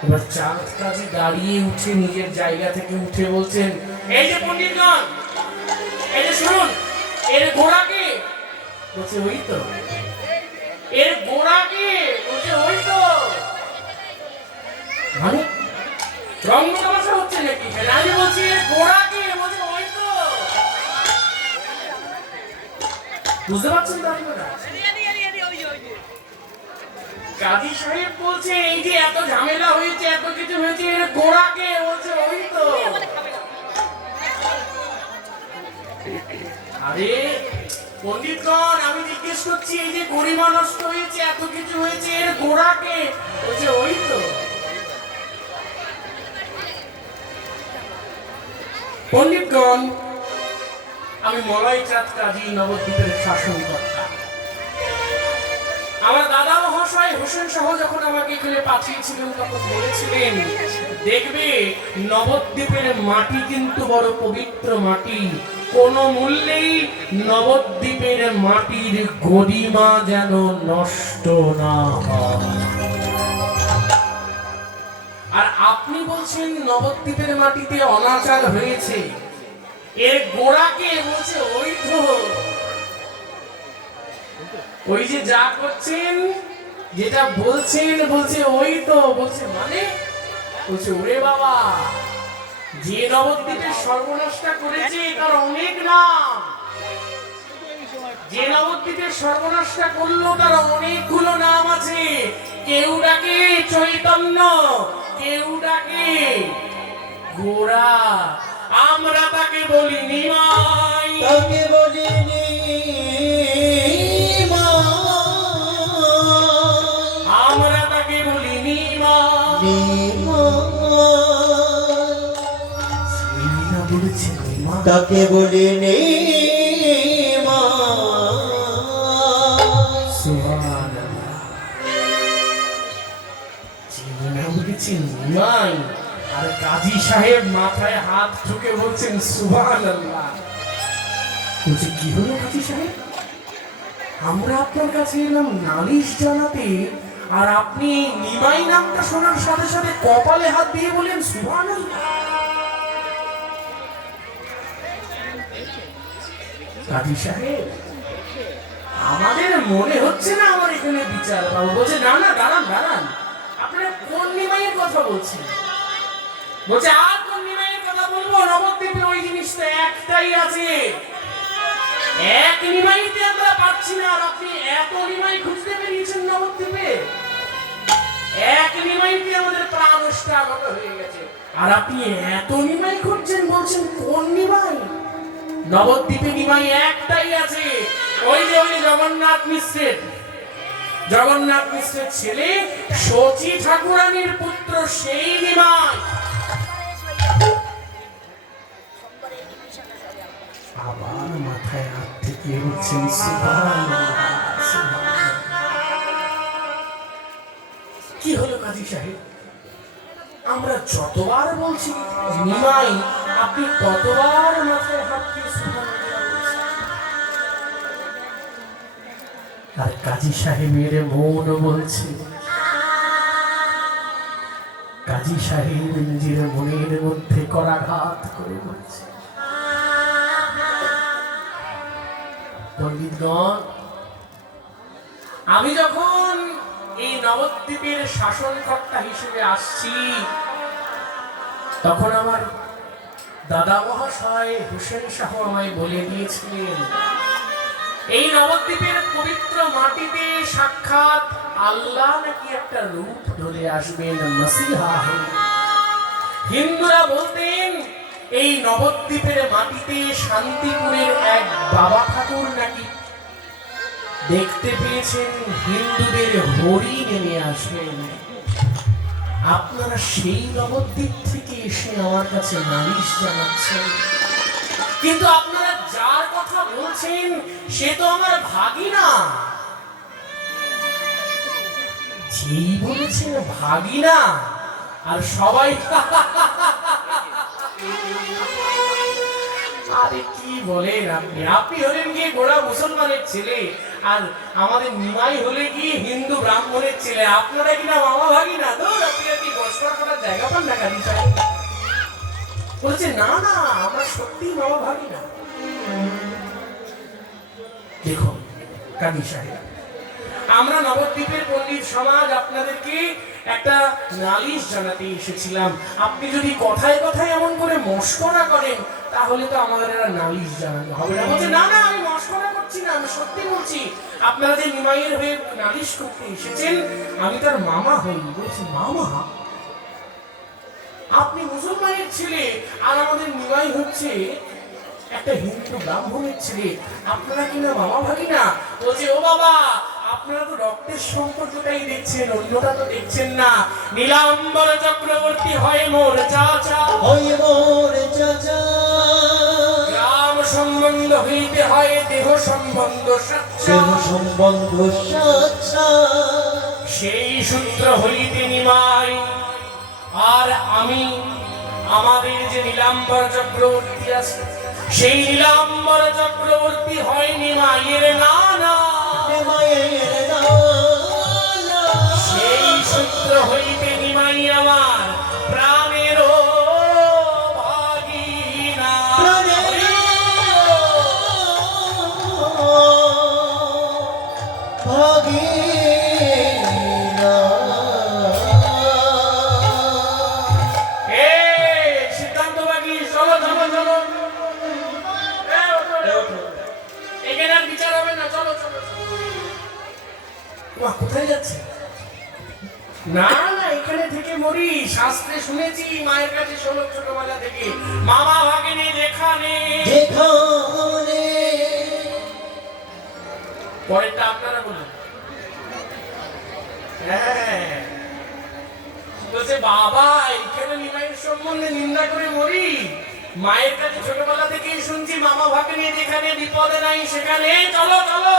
এবার চাঁদ কাজী দাঁড়িয়ে উঠে নিজের জায়গা থেকে উঠে বলছেন, এই যে পণ্ডিতগণ, এই যে শুনুন, এর গোড়া কে? বলছে ওই তো। এর গোড়া কে? বলছে ওই তো। মানে রঙ তামাশা হচ্ছে নাকি? আমি বলছি এর গোড়া কে? বলছে ওই তো। বুঝতে পারছেন তো আপনারা? কাজী সাহেব বলছে এই যে এত ঝামেলা হয়েছে, এত কিছু হয়েছে, এর গোড়া কে? বলছে ওই তো। আরে পণ্ডিতগণ, আমি জিজ্ঞেস করছি এই যে গরিমা নষ্ট হয়েছে, এত কিছু হয়েছে, এর গোড়া কে? বলছে ওই তো। পণ্ডিতগণ, আমি মলয় চাঁদ কাজী, নবদ্বীপের শাসনকর্তা। আমার দাদা মহাশয় হোসেন সহ যখন আমাকে এখানে পাঠিয়েছিলেন তখন বলেছিলেন, দেখবে নবদ্বীপের মাটি কিন্তু বড় পবিত্র মাটি, কোন মূল্যেই নবদ্বীপের মাটির গরিমা যেন নষ্ট না হয়। আর আপনি বলছেন নবদ্বীপের মাটিতে অনাচার হয়েছে, এর গোড়াকে? বলছে ওই তো। ওই যে যা করছেন, যেটা বলছেন, বলছে ওই তো। বলছে মানে? বলছে ওরে বাবা, যে নবদ্বীপের সর্বনাশটা করেছে তার অনেক নাম। যে নবদ্বীপের সর্বনাশটা করলো তার অনেকগুলো নাম আছে। কেউ ডাকে চৈতন্য, কেউ ডাকে গোড়া, আমরা তাকে বলি নিমাই। তাকে বলি আমরা তাকে বলি নিমাই। বলেছে নিমাই, তাকে বলি নিমাই। আর কাজী সাহেব মাথায় হাত ঠুকে বলছেন সুবহানাল্লাহ। বলছে কি হলো কাজী সাহেব? আমরা আপনার কাছে এলাম নালিশ জানাতে, আর আপনি নিমাই নামটা শোনার সাথে সাথে কপালে হাত দিয়ে বলেন সুবহানাল্লাহ। কাজী সাহেব, আমাদের মনে হচ্ছে না আমার এখানে বিচার পাবো। বলছে না না, দাঁড়ান দাঁড়ান, আপনারা কোন নিমাইয়ের কথা বলছেন? বলছে আর কোন নিমাইয়ের কথা বলবো? নবদ্বীপে ওই জিনিসটা একটাই আছে, এক নিমাইতে আমরা পাচ্ছি না। আর আপনি এত নিমাই খুঁজতে বেরিয়েছেন নবদ্বীপে, এক নিমাইতে আমাদের প্রাণটা আগত হয়ে গেছে, আর আপনি এত নিমাই খুঁজছেন। বলছেন কোন নিমাই? নবদ্বীপে নিমাই একটাই আছে, ওই যে ওই জগন্নাথ মিশ্রের, জগন্নাথ মিশ্রের ছেলে শচী ঠাকুরানীর পুত্র, সেই নিমাই। আবার মাথায় হাত থেকে বলছেন সুবহানাল্লাহ, সুবহানাল্লাহ। কি হলো কাজী সাহেব? আমরা যতবার বলছি নিমাই, আপনি ততবার মাথায় হাত দিয়ে সুবহানাল্লাহ বলছেন। আর কাজী সাহেবের মন বলছে, কাজী সাহেব নিজের মনের মধ্যে করাঘাত করে বলছে, পণ্ডিতগণ, আমি যখন এই নবদ্বীপের শাসনকর্তা হিসেবে আসছি, তখন আমার দাদা মহাশয় হোসেন শাহ আমায় বলে দিয়েছিলেন, এই নবদ্বীপের পবিত্র মাটিতে সাক্ষাৎ আল্লাহ নাকি একটা রূপ ধরে আসবেন মসিহা হয়ে। হিন্দুরা বলতেন এই নবদ্বীপের মাটিতে শান্তিপুরের এক বাবা ঠাকুর নাকি দেখতে পেয়েছেন হিন্দুদের হরি নেমে আসবেন। আপনারা সেই নবদ্বীপ থেকে এসে আমার কাছে নালিশ জানাচ্ছেন, কিন্তু আপনারা যার কথা বলছেন সে তো আমার ভাগিনা। যেই বলেছেন ভাগিনা আর সবাই আরে কি বলেন আপনি? আপনি হলেন গিয়ে গোড়া মুসলমানের ছেলে, আর আমাদের নিমাই হলে গিয়ে হিন্দু ব্রাহ্মণের ছেলে। আপনারা কিনা মামা ভাগিনা? ধুর, আপনি আর কি বসবাস করার জায়গা পান না? কাজী সাহেব বলছে না না, আমরা সত্যি মামা ভাগিনা। দেখুন কাজী সাহেব, আমরা নবদ্বীপের পণ্ডিত সমাজ আপনাদেরকে একটা নালিশ জানাতে এসেছিলাম। আপনি যদি কথায় কথায় এমন করে মস্করা করেন তাহলে তো আমাদের একটা নালিশ জানাতে হবে না। বলছে না না, আমি মস্করা করছি না, আমি সত্যি বলছি। আপনারা যে নিমাইয়ের হয়ে নালিশ করতে এসেছেন, আমি তার মামা হই। বলছি মামা? আপনি মুসলমানের ছেলে আর আমাদের নিমাই হচ্ছে একটা হিন্দু ব্রাহ্মণের ছেলে, আপনারা কিনা মামা ভাগিনা? বলছে ও বাবা, আপনারা তো রক্তের সম্পর্কটাই দেখছেন, অন্যটা তো দেখছেন না। নীলাম্বর চক্রবর্তী হয় মোর চাচা, ওই মোর চাচা, গ্রাম সম্বন্ধ হইতে হয় দেহ সম্বন্ধ সচ্চা, দেহ সম্বন্ধ সচ্চা, সেই সূত্র হইতে নিমাই আর আমি। আমাদের যে নীলাম্বর চক্রবর্তী আছে, সেই নীলাম্বর চক্রবর্তী হয় নিমাইয়ের নানা। মায়ের নানা, সেই সূত্র হইতে নিমাই আমার প্রাণের ভাগিনা। ভাগিনা। সিদ্ধান্ত বাগি, চলো চলো চলো, এখানে আর বিচার হবে না, চলো চলো। কোথায় যাচ্ছে? না না, এখানে থেকে মরি। শাস্ত্রে শুনেছি, মায়ের কাছে শোনো ছোটবেলা থেকে, মামা ভাগিনী যেখানে। যেখানে। পরেরটা আপনারা বলুন। হ্যাঁ, বলছে বাবা এখানে নিমাইয়ের সম্বন্ধে নিন্দা করে মরি। মায়ের কাছে ছোটবেলা থেকেই শুনছি মামা ভাগিনী যেখানে, বিপদে নাই সেখানে। চলো চলো।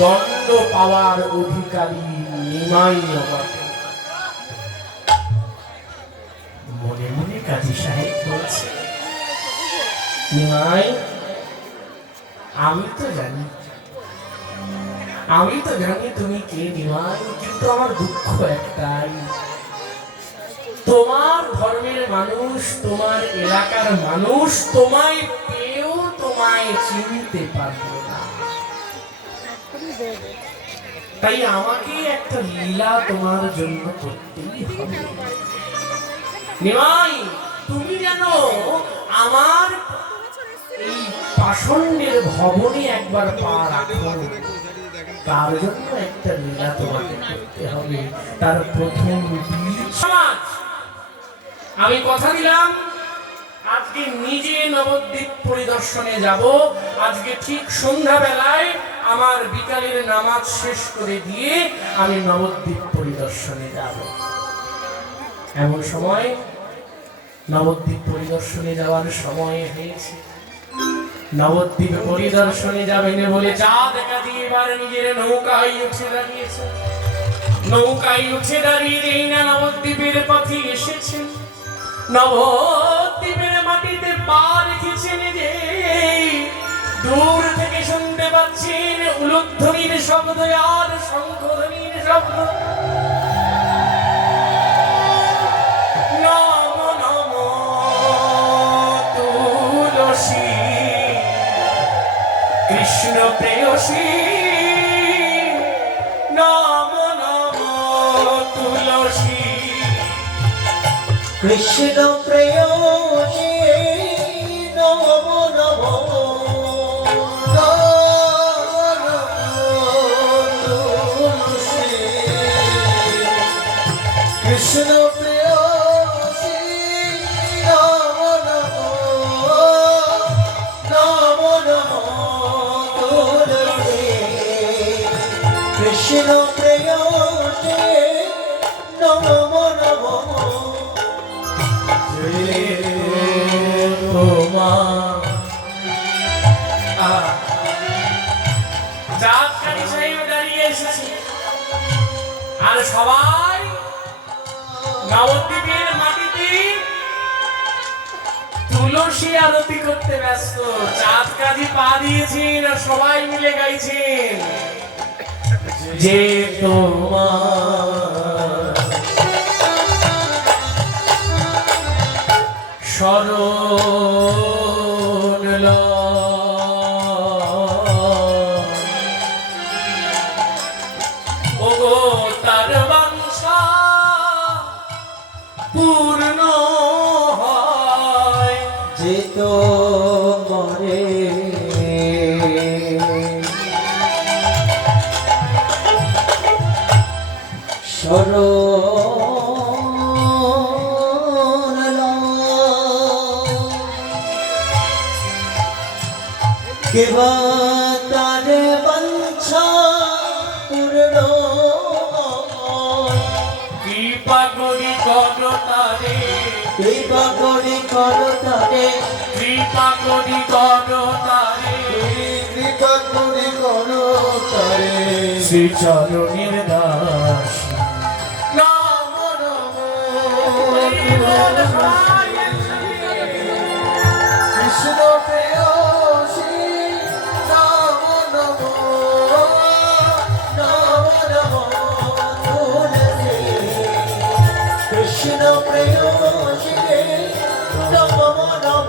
দণ্ড পাওয়ার অধিকারী নিমাই বটে। মনে মনে কাজী সাহেব বলছে, নিমাই আমি তো জানি তুমি কে নিমাই, কিন্তু আমার দুঃখ একটাই, তোমার ধর্মের মানুষ, তোমার এলাকার মানুষ তোমায় পেয়েও তোমায় চিনতে পারবে না। তাই আমাকে একটা লীলা তোমার জন্য করতেই হবে। নিমাই, তুমি জানো আমার এই পাষণ্ডের ভবনে একবার পা রাখো, তার জন্য একটা লীলা তোমাকে করতে হবে। তার প্রথম সমাজ আমি কথা দিলাম, আজকে নিজে নবদ্বীপ পরিদর্শনে যাব। আজকে ঠিক সন্ধ্যাবেলায় আমার বিকালের নামাজ শেষ করে দিয়ে আমি নবদ্বীপ পরিদর্শনে যাব। এমন সময় নবদ্বীপ পরিদর্শনে যাওয়ার সময় হয়েছে। নবদ্বীপ পরিদর্শনে যাবেন বলে চাঁদ দেখা দিয়ে এবার নিজের নৌকায় উঠে দাঁড়িয়েছে। নৌকায় উঠে দাঁড়িয়ে এই না নবদ্বীপের পথে এসেছেন। নবদ্বীপের মাটিতে পা রেখেছেন যে দূর থেকে শুনতে পাচ্ছেন উলুধ্বনির শব্দ আর শঙ্খধ্বনির শব্দ। নম নম তুলসী কৃষ্ণ প্রেয়সী, নম নম তুলসী কৃষ্ণ প্রেয়সী, নম নম কৃষ্ণ প্রেয়সে নম নম চাঁদকানি সাহেব দাঁড়িয়ে এসেছে আর সবাই নবদ্বীপের মাটিতে তুলসী আরতি করতে ব্যস্ত। চাঁদ কাজী পা দিয়েছেন আর সবাই মিলে গাইছেন যে তোমার শরণ ওগো তার বাঞ্ছা পূর্ণ হয় যে তো মরে শরণ কেবা তার বাঞ্ছা পূর্ণ কৃপা করি কর তারে কৃপা করি কর তারে কৃপা করি কর তারে কৃপা করি করো তারে শ্রী চরণের দাস নাম নম কৃষ্ণ প্রেয়সী নাম নম নম নম তুলসী কৃষ্ণ প্রেয়সী নম নম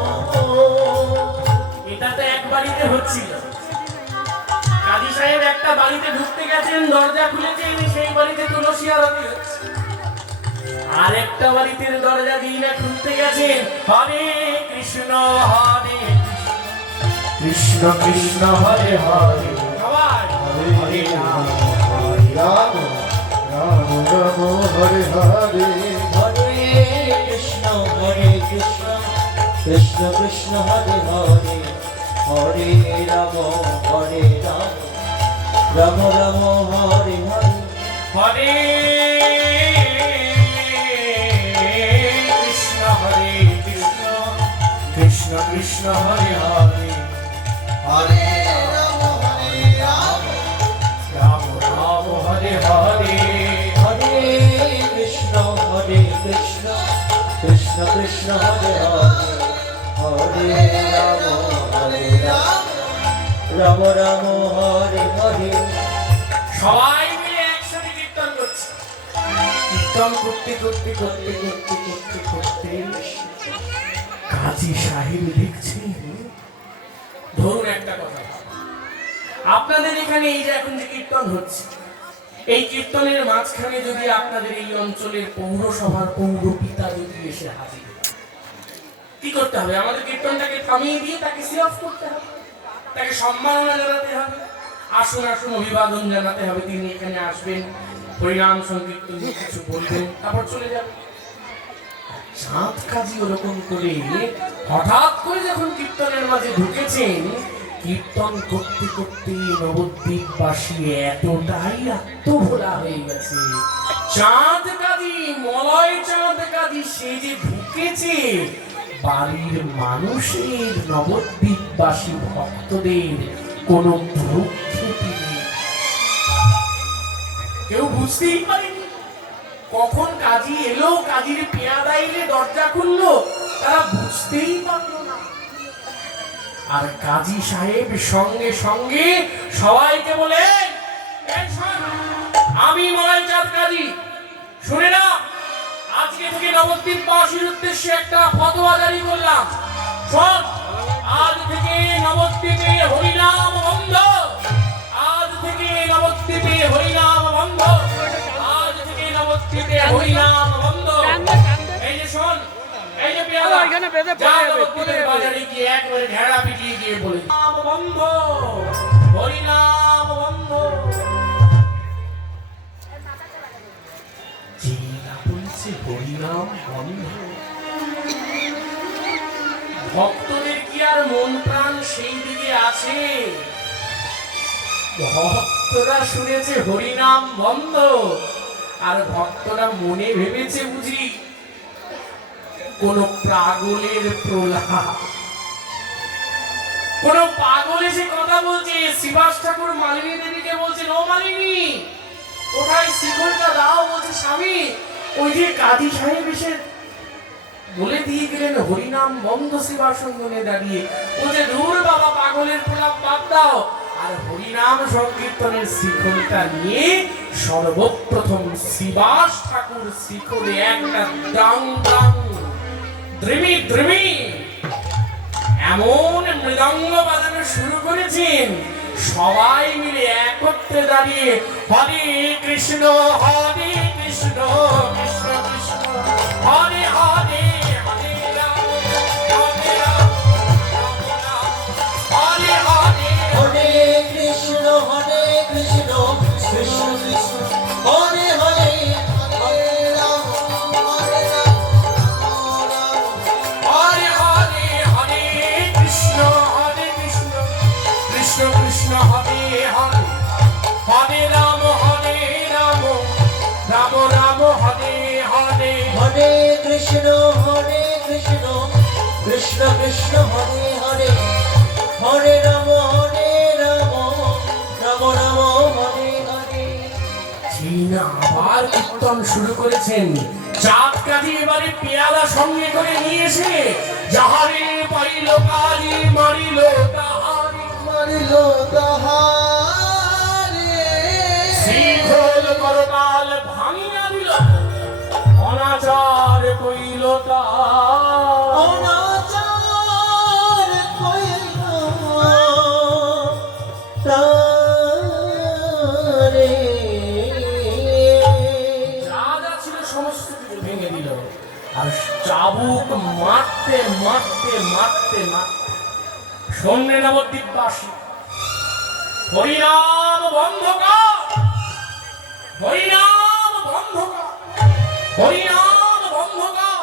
এটা তো এক বাড়িতে হচ্ছিল। কাজী সাহেব একটা বাড়িতে ঢুকতে গেছেন, দরজা খুলেছেন, সেই বাড়িতে তুলসী আরতি হচ্ছে। আর একটা বাড়িতে দরজা দিয়ে না খুলতে গেছেন, হরে কৃষ্ণ হরে কৃষ্ণ কৃষ্ণ হরে হরে সবাই হরে রাম রাম রাম রাম হরে হরে হরে কৃষ্ণ কৃষ্ণ কৃষ্ণ হরে হরে হরে রাম রাম রাম হরে হরে হরে কৃষ্ণ কৃষ্ণ কৃষ্ণ হরে হরে হরে রাম রাম রাম হরে হরে হরে কৃষ্ণ কৃষ্ণ কৃষ্ণ হরে হরে হরে রাম রাম রাম হরে হরে সবাই মিলে একসাথে কীর্তন করছে। কীর্তন করতে করতে করতে করতে করতে করতে কাজী সাহেব লিখছে, ধরুন একটা কথা, আপনাদের এখানে এই যে এখন যে কীর্তন হচ্ছে, এই কীর্তনের মাঝখানে যদি আপনাদের এই অঞ্চলের পৌরসভার পৌরপিতা যদি এসে হাজির হয়, কি করতে হবে? আমাদের কীর্তনটাকে থামিয়ে দিয়ে তাকে সি অফ করতে হবে, তাকে সম্মাননা জানাতে হবে, আসুন আসুন অভিবাদন জানাতে হবে, তিনি এখানে আসবেন, হরিনাম সংকীর্তন কিছু বলবেন, তারপর চলে যাবেন। চাঁদ কাজী ওরকম করে হঠাৎ করে যখন কীর্তনের মাঝে ঢুকেছেন, কীর্তন করতে করতে নবদ্বীপবাসী এতটাই আত্মভোলা হয়ে গেছে, চাঁদ কাজী মলয় চাঁদ কাজী সে যে ঢুকেছে বাড়ির মানুষের নবদ্বীপবাসী ভক্তদের কোনো ভ্রুক্ষেপই নেই। কেউ বুঝতেই পারেনি কখন কাজী এলো, কাজীর পেয়াদা এলে দরজা খুললো, তারা বুঝতেই পারলো না। আর কাজী সাহেব সঙ্গে সঙ্গে সবাইকে বলে, "এই শোন, আমি মলয় চাঁদ কাজী, শুনে না, আজকে থেকে নবদ্বীপবাসীর উদ্দেশ্যে একটা ফতোয়া জারি করলাম। শোন, আজ থেকে নবদ্বীপে হরিনাম বন্ধ, আজ থেকে নবদ্বীপে হরিনাম বন্ধ, আজ থেকে নবদ্বীপে হরিনাম বন্ধ। এই যে শোন, এই যে পেয়াদা, যা নবদ্বীপের বাজারে গিয়ে একবারে ঢেড়া পিটিয়ে গিয়ে বলে, নাম বন্ধ, হরিনাম বন্ধ। যে না বলছে হরিনাম বন্ধ, ভক্তদের কি আর মন প্রাণ সেই দিকে আছে? ভক্ত ভক্তরা শুনেছে হরিনাম বন্ধ, আর ভক্তরা মনে ভেবেছে বুঝি কোন পাগলের প্রলাপ। কোন পাগল এসে কথা বলছে। শ্রীবাস ঠাকুর মালিনী দেবীকে বলছেন, ও মালিনী কোথায় শিকলটা দাও। বলছে, স্বামী ওই যে কাজী সাহেব এসে বলে দিয়ে গেলেন হরিনাম বন্ধ শিবাসনে দাঁড়িয়ে। বলছে, দূর বাবা, পাগলের প্রলাপ বাদ দাও, আর হরিনাম সংকীর্তনের শিকলটা নিয়ে সর্বপ্রথম শ্রীবাস ঠাকুর শিকলে একটা ডাং ডাং দ্রিমি দ্রিমি এমন মৃদঙ্গ বাজানো শুরু করেছেন, সবাই মিলে একত্রে দাঁড়িয়ে হরে কৃষ্ণ হরে কৃষ্ণ কৃষ্ণ কৃষ্ণ হরে হরে হরে রাম হরে রাম হরে হরে হরে কৃষ্ণ কৃষ্ণ কৃষ্ণ হরে হরে হরে রাম হরে রাম হরে হরে হরে কৃষ্ণ কৃষ্ণ কৃষ্ণ হরে হরে হরে রাম রাম রাম হরে হরে হরে কৃষ্ণ কৃষ্ণ কৃষ্ণ কৃষ্ণ হরে হরে হরে রাম রাম রাম হরে হরে। চীনা আবার কীর্তন শুরু করেছেন। চাঁদ কাজী এবারে পেয়ালা সঙ্গে করে নিয়ে এসে যাহারে পাইল কাজী মারিল তাহারি মারিল তাহারে শিখল করতাল ভাঙিয়া দিল অনাচার কইল তাহার অনাচার কইল তারে যা যা ছিল সমস্ত কিছু ভেঙে দিল, আর চাবুক মারতে মারতে মারতে মারতে সন্ধ্যে নবদ্বীপবাসী হরিনাম বন্ধ কর, হরিনাম বন্ধ কর, হরিনাম বন্ধ কর।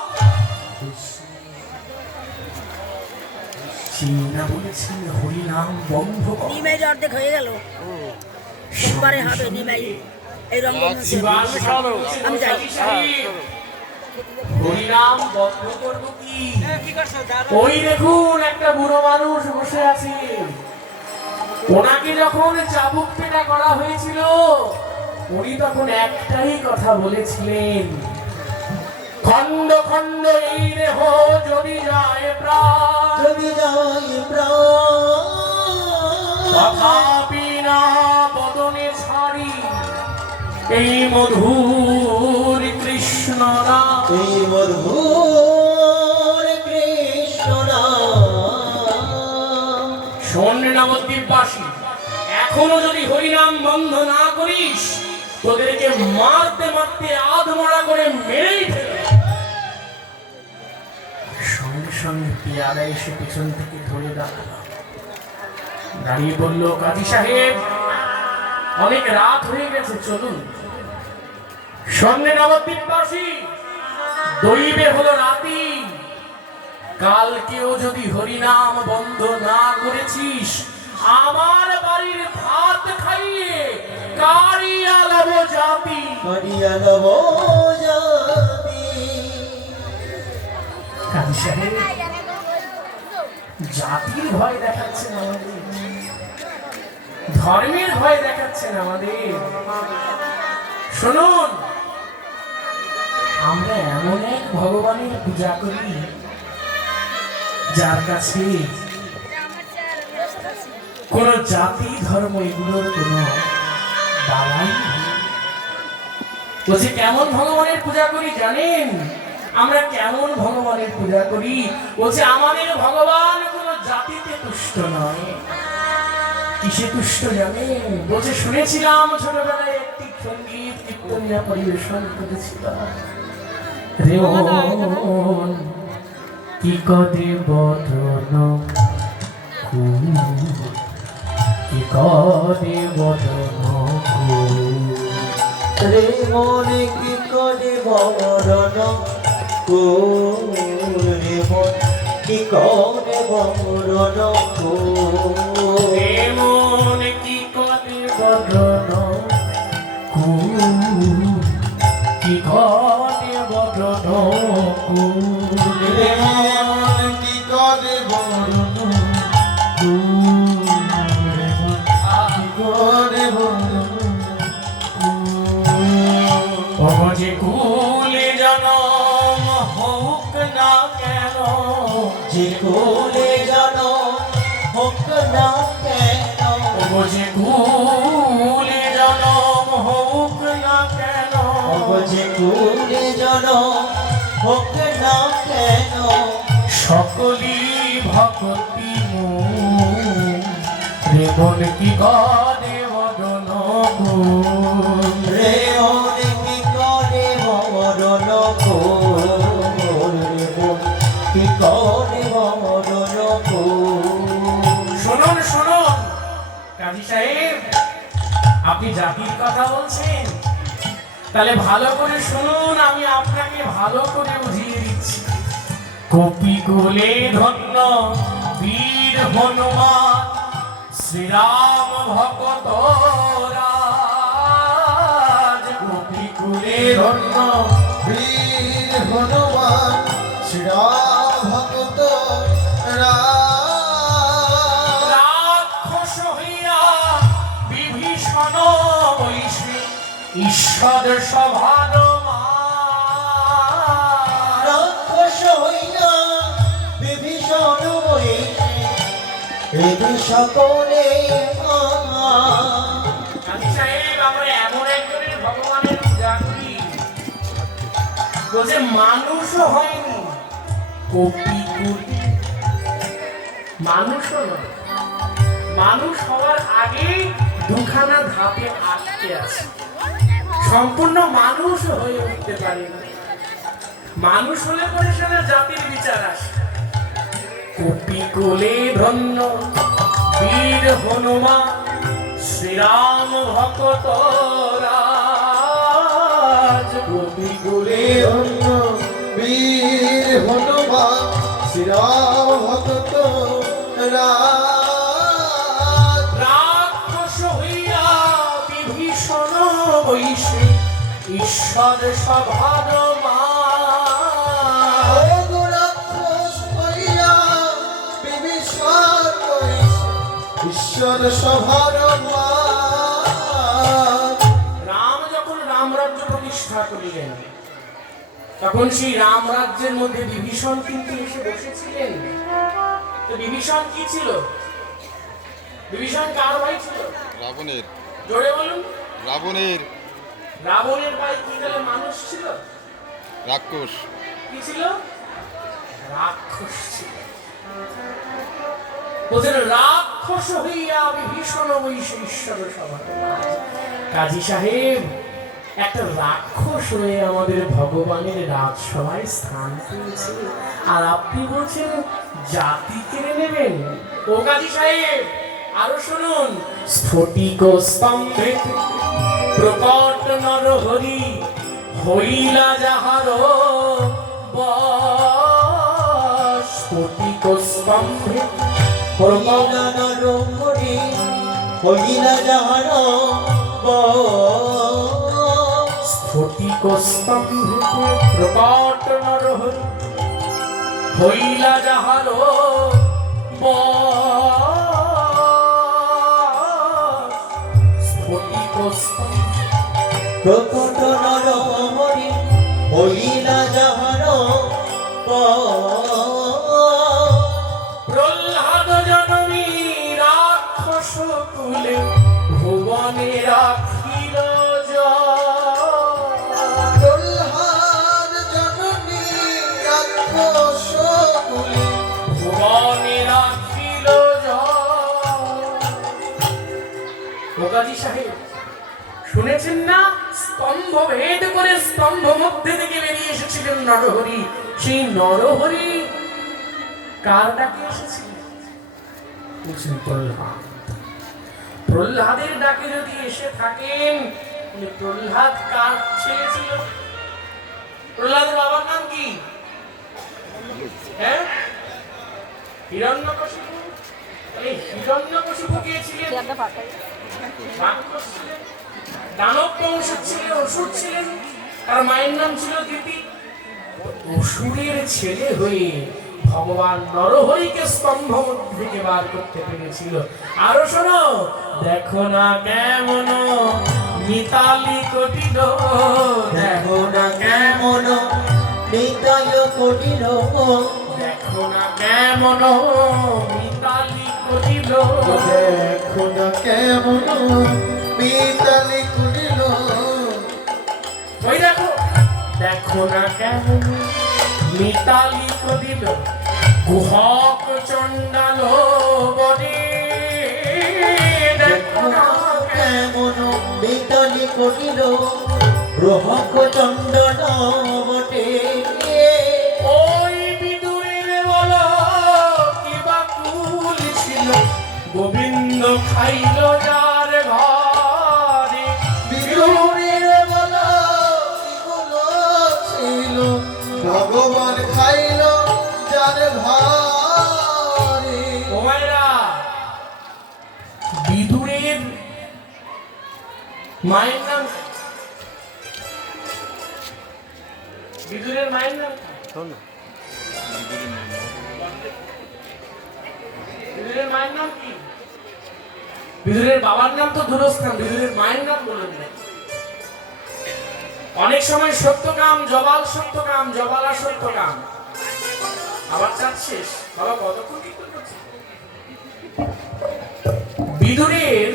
চীনা বলেছেন হরিনাম বন্ধ কর। নিমাই অর্ধেক হয়ে গেল, সোমবারে হবে নিমাই। এই রঙ্গমঞ্চে আমি যাই। হরিনাম বন্ধ করবো কি? ওই দেখুন একটা বুড়ো মানুষ বসে আছে। ওনাকে যখন চাবুক পেটা করা হয়েছিল, উনি তখন একটাই কথা বলেছিলেন, খন্ড খন্ড এই দেহ যদি যায় প্রাণ, যদি যাই প্রাণ তথাপি না বদনে ছাড়ি এই মধুর কৃষ্ণ নাম। এই মধুর কৃষ্ণ নাম। শোন নবদ্বীপবাসী, এখনো যদি হরিনাম বন্ধ না করিস, তোদেরকে মারতে মারতে আধমরা করে মেরেই ফেলবে। সঙ্গে সঙ্গে পেয়ারা এসে পেছন থেকে ধরে দাঁড়ালো, দাঁড়িয়ে বলল, কাজী সাহেব অনেক রাত হয়ে গেছে, চলুন। সন্ধ্যে নবদ্বীপবাসী, দৈবে হলো রাতি, কালকেও যদি হরিনাম বন্ধ না করেছিস, আমার বাড়ির ভাত খাইয়ে কারিয়া লব জাতি। করিয়া লব জাতি। কাজী সাহেব জাতির ভয় দেখাচ্ছেন আমাদের, ধর্মের ভয় দেখাচ্ছেন আমাদের। শুনুন, আমরা এমন এক ভগবানের পূজা করি যার কাছে কোন জাতি ধর্ম এগুলোর কোন বালাই নেই। বলছে কেমন ভগবানের পূজা করি জানেন? আমরা কেমন ভগবানের পূজা করি? বলছে আমাদের ভগবান কোন জাতিতে তুষ্ট নয়। কিসে তুষ্ট জানেন? বলছে শুনেছিলাম ছোটবেলায় একটি সঙ্গীত কীর্তনিয়া পরিবেশন করেছিলাম, রে মন কি কদে বদন কি কদে বদন রে মনে কি করে বরণ করে মন কি করে বরণ এমন কি করে বদন কি করে বদন এমন কি করে বরণ করে বরণ যে কুলে জনম হোক না কেন যে কোলে জন হোক না কেন যে কুলে জনম হোক না কেন যে কোলে জন হোক না কেন সকলি ভক্তি রেবন কি গদে বদন রে কি করে বরণ কি করে বরণ শুনুন শুনুন কাজী সাহেব, আপনি জাতির কথা বলছেন, তাহলে ভালো করে শুনুন, আমি আপনাকে ভালো করে বুঝিয়ে দিচ্ছি। কপি গোলে ধন্য বীর হনুমান শ্রীরাম ভক্ত রাজ। কপি গোলে ধন্য বীর হনুমান শ্রীরাম ভক্ত রাক্ষস হইয়া বিভীষণ বৈশে ঈশ্বর সভার রাক্ষস হইয়া বিভীষণ হইছে সকলে কাজী সাহেব, আমরা এমন একজনের ভগবানের পূজা করি বলছে মানুষও হয়নি, কপি করি মানুষও নয়, মানুষ হওয়ার আগে দুখানা ধাপে আটকে আছে, সম্পূর্ণ মানুষ হয়ে উঠতে পারে না। মানুষ হলে পরে সেটা জাতির বিচার আসে। কপি কোলে ধন্য বীর হনুমান শ্রীরাম ভক্ত রাজ। কপি কোলে ধন্য বীর হনুমান শ্রীরাম ভক্ত রাক্ষস হইয়া বিভীষণ বৈশে ঈশ্বর সভার ঈশ্বর সভার রাম যখন রামরাজ্য প্রতিষ্ঠা করিলেন, তখন সেই রাম রাজ্যের মধ্যে বিভীষণ কিন্তু এসে বসেছিলেন। তো বিভীষণ কি ছিল? বিভীষণ কার ভাই ছিল? রাবণের। জোরে বলুন। রাবণের। রাবণের ভাই কি তাহলে মানুষ ছিল? রাক্ষস। কি ছিল? রাক্ষস ছিল। বলছেন রাক্ষস হইয়া বিভীষণ বৈশে ঈশ্বর সভা। কাজী সাহেব, একটা রাক্ষস হয়ে আমাদের ভগবানের রাজসভায় স্থান পেয়েছে, আর আপনি বলছেন জাতি কেড়ে নেবেন? ও কাজী সাহেব, আরো শুনুন। স্ফটিক স্তম্ভে প্রকট নরহরি হইলা যাহার বশ। স্ফটিক স্তম্ভে প্রকট নরহরি হইলা যাহার স্ফটিক স্তম্ভে প্রকট নরহরি হইলা যাহার স্ফটিক স্তম্ভে প্রকট নরহরি হইলা যাহার প্রহ্লাদ জননী রাক্ষস কুলে ভুবনে রাখিল প্রহ্লাদ জননী রাক্ষস কুলে ভুবনে রাখিল। মোকাজি সাহেব, শুনেছেন না? স্তম্ভ ভেদ করে স্তম্ভ মধ্যে থেকে বেরিয়ে এসেছিলেন নরহরি। সেই নরহরি কার ডাকে এসেছিলেন? প্রহ্লাদ। প্রহ্লাদের ডাকে যদি এসে থাকেন, প্রহ্লাদ কার ছেলে ছিল? প্রহ্লাদের বাবার নাম কি? হ্যাঁ, হিরণ্যকশিপু, এই হিরণ্যকশিপু কে ছিলেন? রাক্ষস ছিলেন, দানব বংশের ছিলেন, অসুর ছিলেন। তার মায়ের নাম ছিল দিতি। অসুরের ছেলে হয়ে ভগবান নরহরিকে স্তম্ভ থেকে বার করতে পেরেছিল। আরো শোনো, দেখো না কেমন মিতালি কঠিন, দেখো না কেমন নিতাই কঠিন, দেখো না কেমন মিতালি কঠিন, দেখো না কেমন মিতালি কুলিল ওই দেখো, দেখো না কেমন মিতালি কঠিন, গুহক চণ্ডাল বনে, দেখো না কেমন নিতাই কঠিন, গ্রহক চন্দন বটে। ওই বিদুরের বলো কিবা কুল ছিল, গোবিন্দ খাইল যার ঘরে। বিদুরের বলা এগুলো ছিল, ভগবান খাইল যার ঘরে। ও মায়েরা, বিদুরের মায়ের নাম কি? বিদুরের মায়ের নাম কি? শোন না। বিদুরের মায়ের নাম কি? বিদুরের বাবার নাম তো দূরস্থান, বিদুরের মায়ের নাম বলেন না। অনেক সময় সত্যকাম জবাল, সত্যকাম জবালা সত্যকাম। আবার চাঁদ শেষ। বাবা কতক্ষণ কীর্তন করছে? বিদুরের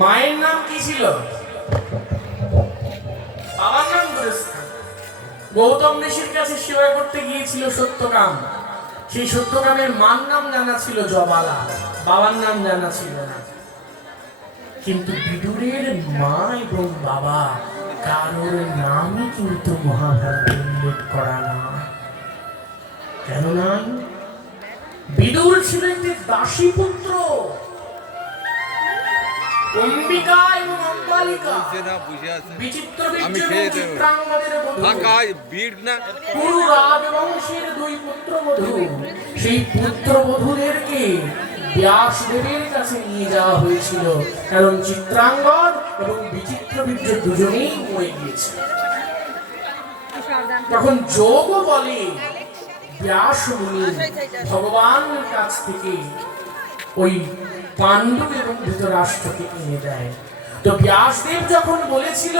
মায়ের নাম কি ছিল? বাবার নাম দূরস্থান। গৌতম ঋষির কাছে সেবা করতে গিয়েছিল সত্যকাম। সেই সত্যকামের মার নাম জানা ছিল জবালা, বাবার নাম জানা ছিল না। কিন্তু বিদুরের মা এবং বাবা কারোর নামই কিন্তু মহাভারতে উল্লেখ করা না। কেন না? বিদুর ছিল একটি দাসী পুত্র। অম্বিকা এবং অম্বালিকা বিচিত্র আমি বীর্য খেয়ে এবং দেব। চিত্রাঙ্গদের বধূ। ভিড় না পুরু রাজবংশের দুই পুত্রবধূ। সেই পুত্রবধূদেরকে ব্যাসদেবের কাছে নিয়ে যাওয়া হয়েছিল, কারণ চিত্রাঙ্গদ এবং বিচিত্র বীর্য দুজনেই মরে গিয়েছিল। তখন যোগ বলে ব্যাস মুনি ভগবানের কাছ থেকে ওই পাণ্ডু এবং ধৃতরাষ্ট্রকে এনে দেয়। তো ব্যাসদেব যখন বলেছিল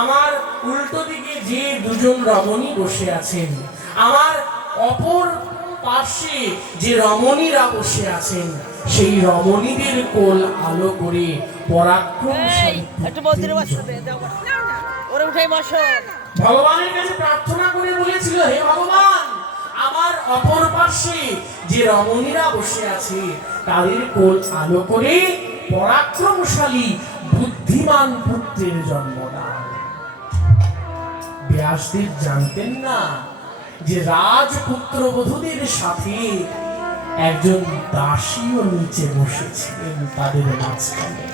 আমার উল্টো দিকে যে দুজন রমণী বসে আছেন, আমার অপর পাশে যে রমণীরা বসে আছেন, সেই রমণীদের কোল আলো করে পরাক্রমশালী ভগবানের কাছে প্রার্থনা করে বলেছিল, হে ভগবান, আমার অপর পাশে যে রমণীরা বসে আছে তাদের কোল আলো করে পরাক্রমশালী বুদ্ধিমান পুত্রের জন্ম দাও। ব্যাসদেব জানতেন না যে রাজপুত্র বধূদের সাথে একজন দাসীও নিচে বসেছিলেন তাদের মাঝখানে।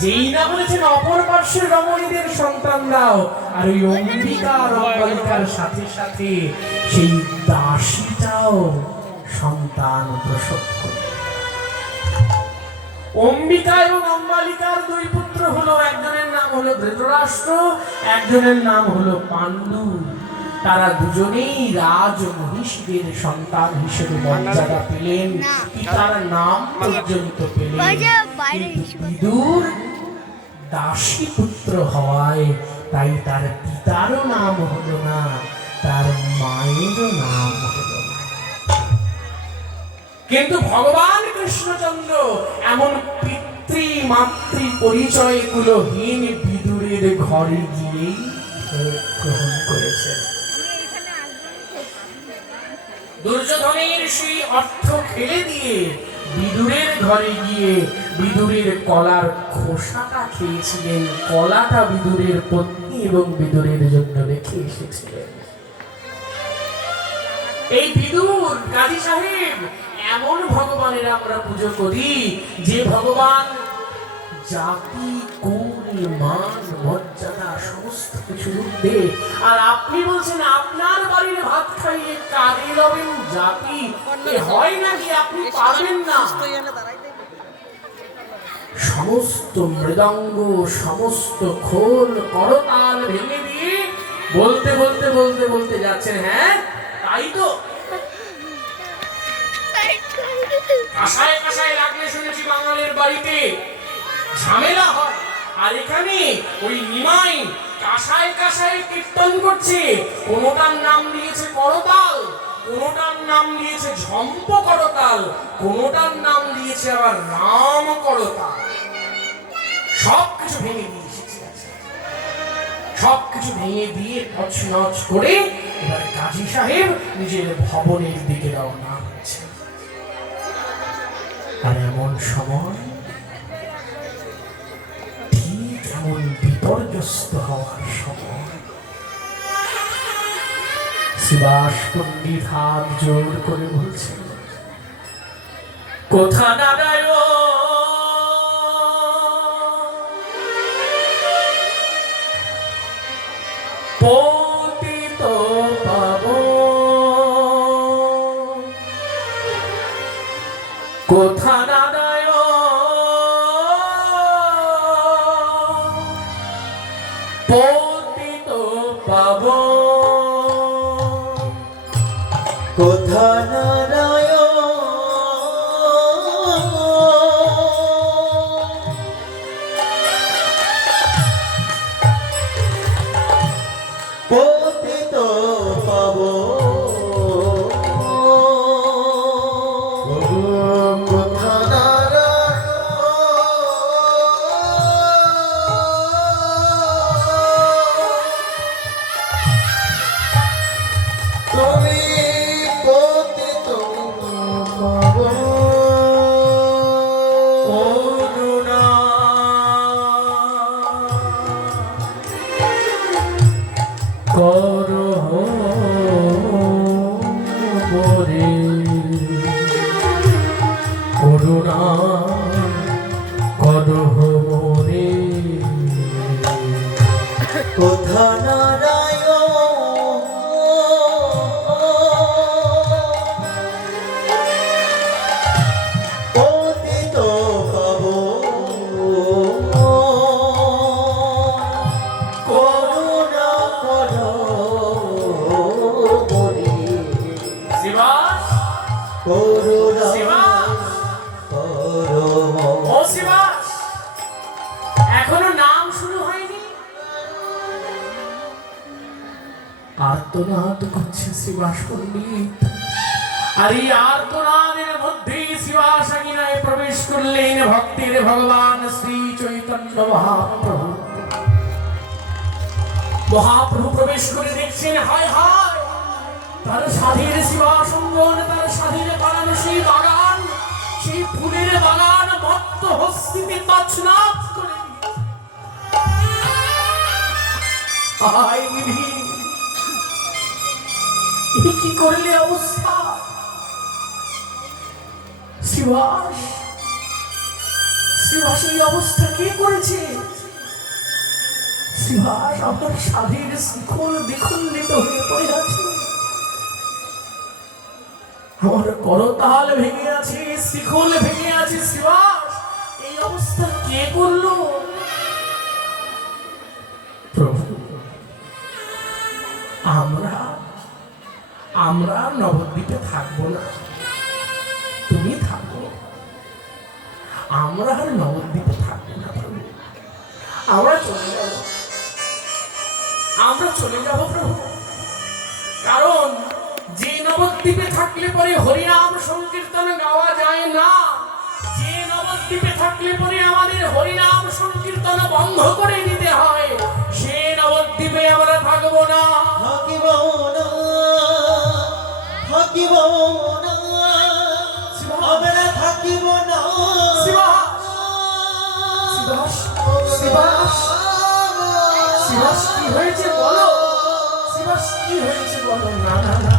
যেই না বলেছেন অপর পার্শ্বের রমণীদের সন্তান দাও, আর ওই অম্বিকা আর অম্বালিকার সাথে সাথে সেই দাসীটাও সন্তান প্রসব করে। অম্বিকা এবং অম্বালিকার দুই পুত্র হলো, একজনের নাম হলো ধৃতরাষ্ট্র, একজনের নাম হলো পাণ্ডু। তারা দুজনেই রাজ মহিষীদের সন্তান হিসেবে মর্যাদা পেলেন, তার নাম পর্যন্ত পেলেন। কিন্তু বিদুর দাসী পুত্র হওয়ায় তাই তার পিতারও নাম হলো না, তার মায়েরও নাম হলো না। কিন্তু ভগবান কৃষ্ণচন্দ্র এমন পিতৃ মাতৃ পরিচয় কুলহীন বিদুরের ঘরে গিয়েই গ্রহণ করেছেন। দুর্যোধনের সেই অর্থ খেলে দিয়ে বিদুরের ঘরে গিয়ে বিদুরের কলার খোসাটা খেয়েছিলেন। কলাটা বিদুরের পত্নী এবং বিদুরের জন্য রেখে এসেছিলেন। এই বিদুর কাজী সাহেব এমন ভগবানের আমরা পুজো করি যে ভগবান জাতি কুল মান মর্যাদা সমস্ত কিছু ঊর্ধ্বে। আর আপনি বলছেন আপনার বাড়ির ভাত খাইয়ে কারে রবেন জাতি? এ হয় নাকি? আপনি পারবেন না। সমস্ত মৃদঙ্গ সমস্ত খোল করতাল ভেঙে দিয়ে বলতে বলতে বলতে বলতে যাচ্ছেন, হ্যাঁ তাই তো। কাঁসায় কাঁসায় লাগলে শুনেছি বাঙালির বাড়িতে ঝামেলা হয়। আর এখানে ওই নিমাই কাঁসায় কাঁসায় কীর্তন করছে। কোনোটার নাম দিয়েছে করতাল, কোনোটার নাম দিয়েছে ঝম্প করতাল, কোনোটার নাম দিয়েছে আবার রাম করতাল। সবকিছু ভেঙে দিয়ে এসেছে, সবকিছু ভেঙে দিয়ে তছনছ করে এবার কাজী সাহেব নিজের ভবনের দিকে রওনা হচ্ছে। আর এমন সময় ঠিক এমন বিপর্যস্ত হওয়ার সময় সুভাষ পণ্ডিত হাত জোর করে বলছেন, কোথা দাঁড়ায় পতিত পাবন, কোথা দাঁড়ায় পতিত পাবন, কোথা নারায়ণ পতিত পাবো, কোথা নারায়ণ তুমি পতিত পাবন। করুণা করহ মোরে, করুণা করহ মোরে, কোথা নারায়ণ পতিত পাবো, করুণা করো মোরে, শিবাস করুণা শিবাস করো। ও শিবাস, এখনো নাম শুরু হয়নি? আর্তনাদ করছে শিবাস পণ্ডিত। আর এই আর্তনাদের মধ্যেই শিবাস আঙিনায় প্রবেশ করলেন ভক্তির ভগবান শ্রী চৈতন্য মহাপ্রভু। মহাপ্রভু প্রবেশ করে দেখছেন, হায় হায়, তার সাধীর শিবাস অঙ্গন, তার সাধীর বানানো সেই বাগান, সেই ফুলের বাগান মত্ত হস্তিতে তছনছ করে দিয়েছে। হায় বিধি, এ কি করলে অবস্থা? শিবাস, শিবাস এই অবস্থা কে করেছে? শিবাস, আপনার সাধীর শিখল বিখণ্ডিত হয়ে পড়ে আছে, আমার করতাল ভেঙে আছে, শিখল ভেঙে আছে। শিবাস, এই অবস্থা কে করলো? প্রভু, আমরা নবদ্বীপে থাকবো না, তুমি থাকো। আমরা আর নবদ্বীপে থাকবো না প্রভু, আমরা চলে যাব, আমরা চলে যাব প্রভু। কারণ যে নবদ্বীপে থাকলে পরে হরিনাম সংকীর্তন গাওয়া যায় না, যে নবদ্বীপে থাকলে পরে আমাদের হরিনাম সংকীর্তন বন্ধ করে দিতে হয়, সে নবদ্বীপে আমরা থাকবো না। থাকিব না, থাকিব না, আমরা থাকিব না। শিবাস, শিবাস, শিবাস, শিবাস, কি হয়েছে বলো? শিবাস, কি হয়েছে বলো? না না না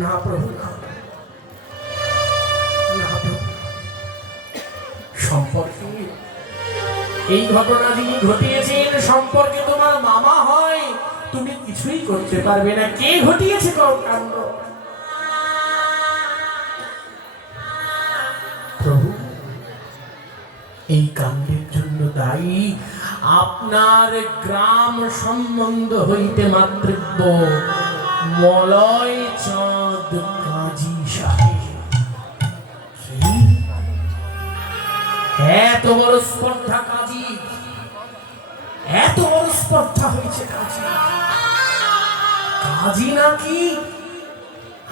না প্রভু, না না প্রভু, সম্পর্কে এই ঘটনা যিনি ঘটিয়েছেন সম্পর্কে তোমার মামা হয়, তুমি কিছুই করতে পারবে না। কে ঘটিয়েছে কাণ্ড? প্রভু, এই কাণ্ডের জন্য দায়ী আপনার গ্রাম সম্বন্ধ হইতে মাতৃব্য মলয় চাঁদ কাজী সাহেব। এত বড় স্পর্ধা কাজী, এত বড় স্পর্ধা হয়েছে কাজী। কাজী নাকি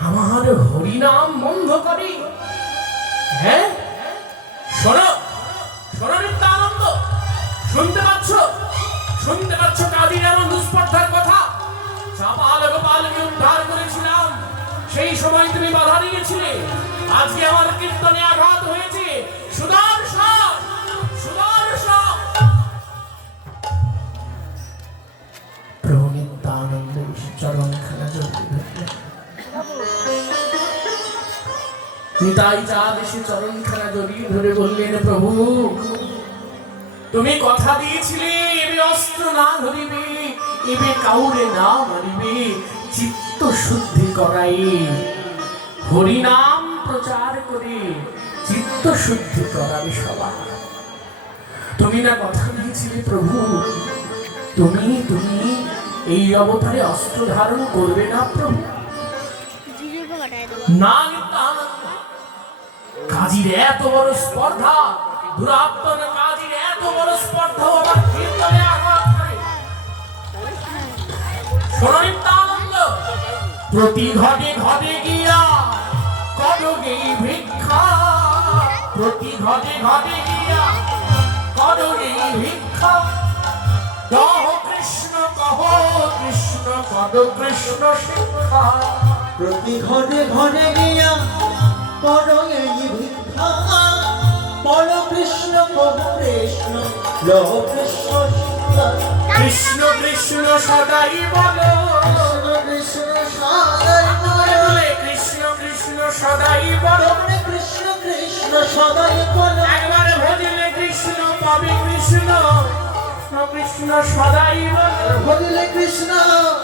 আমার হরিনাম বন্ধ করে? হ্যাঁ, শোনো শোনো নিত্যানন্দ, শুনতে পাচ্ছ? শুনতে পাচ্ছ কাজীর এমন দুস্পর্ধার কথা? চাপাল গোপালকে উদ্ধার করেছিলাম, সেই সময় তুমি বাধা দিয়েছিলে। আজকে আমার কীর্তনে আঘাত হয়েছে। সুদর্শন, সুদর্শন। প্রভু নিত্যানন্দ চরণখানা জড়িয়ে ধরলেন। নিতাই চাঁদ এসে চরণখানা জড়িয়ে ধরে বললেন, প্রভু তুমি কথা দিয়েছিলে এবে অস্ত্র না ধরিবে, এবে কাউরে না মারিবে, চিত্ত শুদ্ধি করাই হরিনাম প্রচার করে চিত্ত শুদ্ধি করাবে সবার। তুমি না কথা দিয়েছিলে প্রভু, তুমি তুমি এই অবতারে অস্ত্র ধারণ করবে না প্রভু? না, কাজীর এত বড় স্পর্ধা, দুরাত্মন কাজীর এত বড় স্পর্ধা আমার কীর্তনে আঘাত করে। শোনো নিত্যানন্দ, প্রতি ঘটে ঘটে গিয়া করগে ভিক্ষা, প্রতি ঘটে ঘটে গিয়া করগে ভিক্ষা। কহ কৃষ্ণ, কহ কৃষ্ণ, পদ কৃষ্ণ শিক্ষা। প্রতি ঘরে ঘরে গিয়া করো এই ভিক্ষা, বলো কৃষ্ণ কহ কৃষ্ণ, লহ কৃষ্ণ শিক্ষা। কৃষ্ণ কৃষ্ণ সদাই বলো, কৃষ্ণ সদাই বলে কৃষ্ণ কৃষ্ণ সদাই বলো। কৃষ্ণ কৃষ্ণ সদাই বলো, একবার ভজিলে কৃষ্ণ পাবে কৃষ্ণ, কৃষ্ণ সদাই বলো। ভজিলে কৃষ্ণ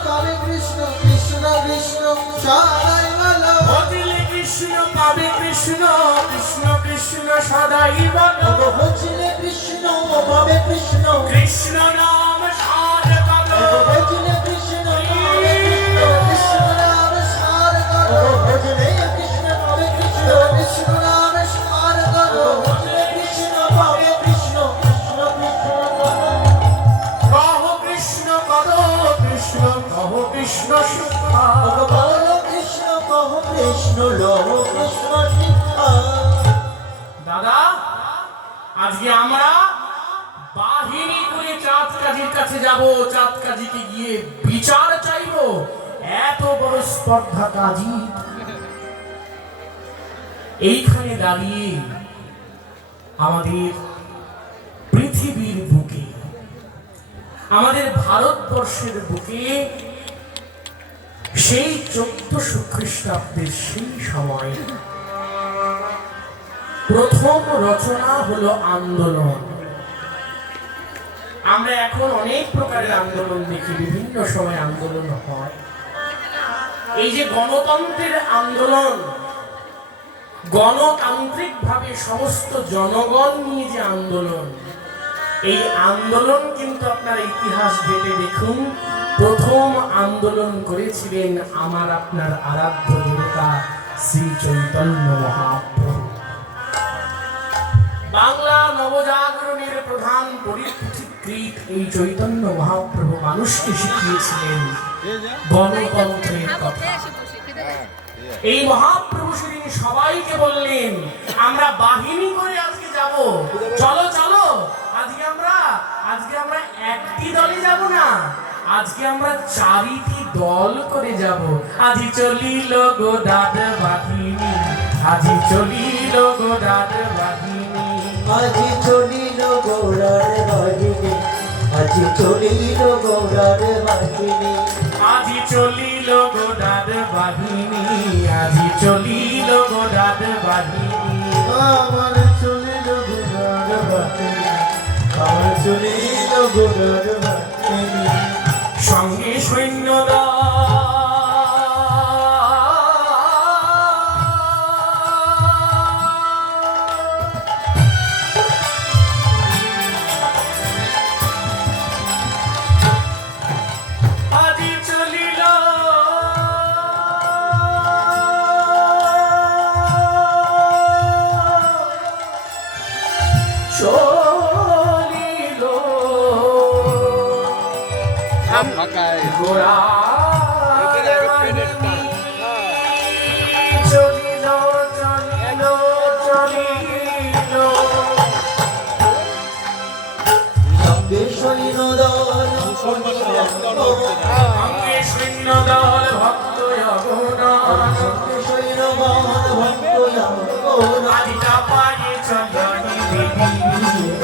পাবে কৃষ্ণ, কৃষ্ণ কৃষ্ণ সদাই বলো। ভজিলে কৃষ্ণ পাবে কৃষ্ণ, কৃষ্ণ কৃষ্ণ সদাই বলো। ভজিলে কৃষ্ণ পাবে কৃষ্ণ, কৃষ্ণ নাম সার বলো। ভজিলে কৃষ্ণ পাবে কৃষ্ণ, কৃষ্ণ নাম সার করো, ভজিলে কৃষ্ণ পাবে কৃষ্ণ, কৃষ্ণ নাম সার করো। ভজিলে কৃষ্ণ পাবে কৃষ্ণ, কৃষ্ণ কৃষ্ণ কহ কৃষ্ণ, কহ কৃষ্ণ, কহ কৃষ্ণ শিক্ষা। বলো কৃষ্ণ কহ কৃষ্ণ, লহ কৃষ্ণ শিক্ষা। দাদা, আজকে আমরা বাহিনী করে চাঁদ কাজীর কাছে যাব, চাঁদ কাজীকে গিয়ে বিচার চাইব। এত বড় স্পর্ধা কাজী এইখানে দাঁড়িয়ে আমাদের পৃথিবীর বুকে, আমাদের ভারতবর্ষের বুকে সেই 1400 খ্রিস্টাব্দের সেই সময় প্রথম রচনা হলো আন্দোলন। আমরা এখন অনেক প্রকারের আন্দোলন দেখি, বিভিন্ন সময় আন্দোলন হয়। এই যে গণতন্ত্রের আন্দোলন, গণতান্ত্রিক ভাবে সমস্ত জনগণ নিয়ে যে আন্দোলন, এই আন্দোলন কিন্তু আপনারা ইতিহাস ঘেঁটে দেখুন, প্রথম আন্দোলন করেছিলেন আমার আপনার আরাধ্য দেবতা শ্রী চৈতন্য মহাপ্রভু। বাংলা নবজাগরণের প্রধান পরিপ্রেক্ষিত এই চৈতন্য মহাপ্রভু মানুষকে শিখিয়েছিলেন গণতন্ত্রের কথা। এই মহাপ্রভু সেদিন সবাইকে বললেন, আমরা বাহিনী করে আজকে যাব, চলো চলো। আজকে আমরা একটি দলে যাব না, আজকে আমরা 4টি দল করে যাব। আজি চলিল গোদাদ বাহিনী, আজি চলিল গোদাদ বাহিনী। আজি চলিল গৌরার বাহিনী, আজি চলিল গৌরার বাহিনী। আজি চলিল গোদাদ বাহিনী, আজি চলিল গোদাদ বাহিনী। আমার চলিল গুণার বাহিনী, আমার চলিল গোরার বাহিনী সঙ্গে সৈন্য আজি চলিল চলিল ফাঁকায় গোরা চলিল চলিল চলিল সঙ্গে সৈন্য দল সঙ্গে সৈন্য দল ভক্ত অগণন সঙ্গে সৈন্য মহান ভক্ত আজি চাপায়ে চলনি দেবী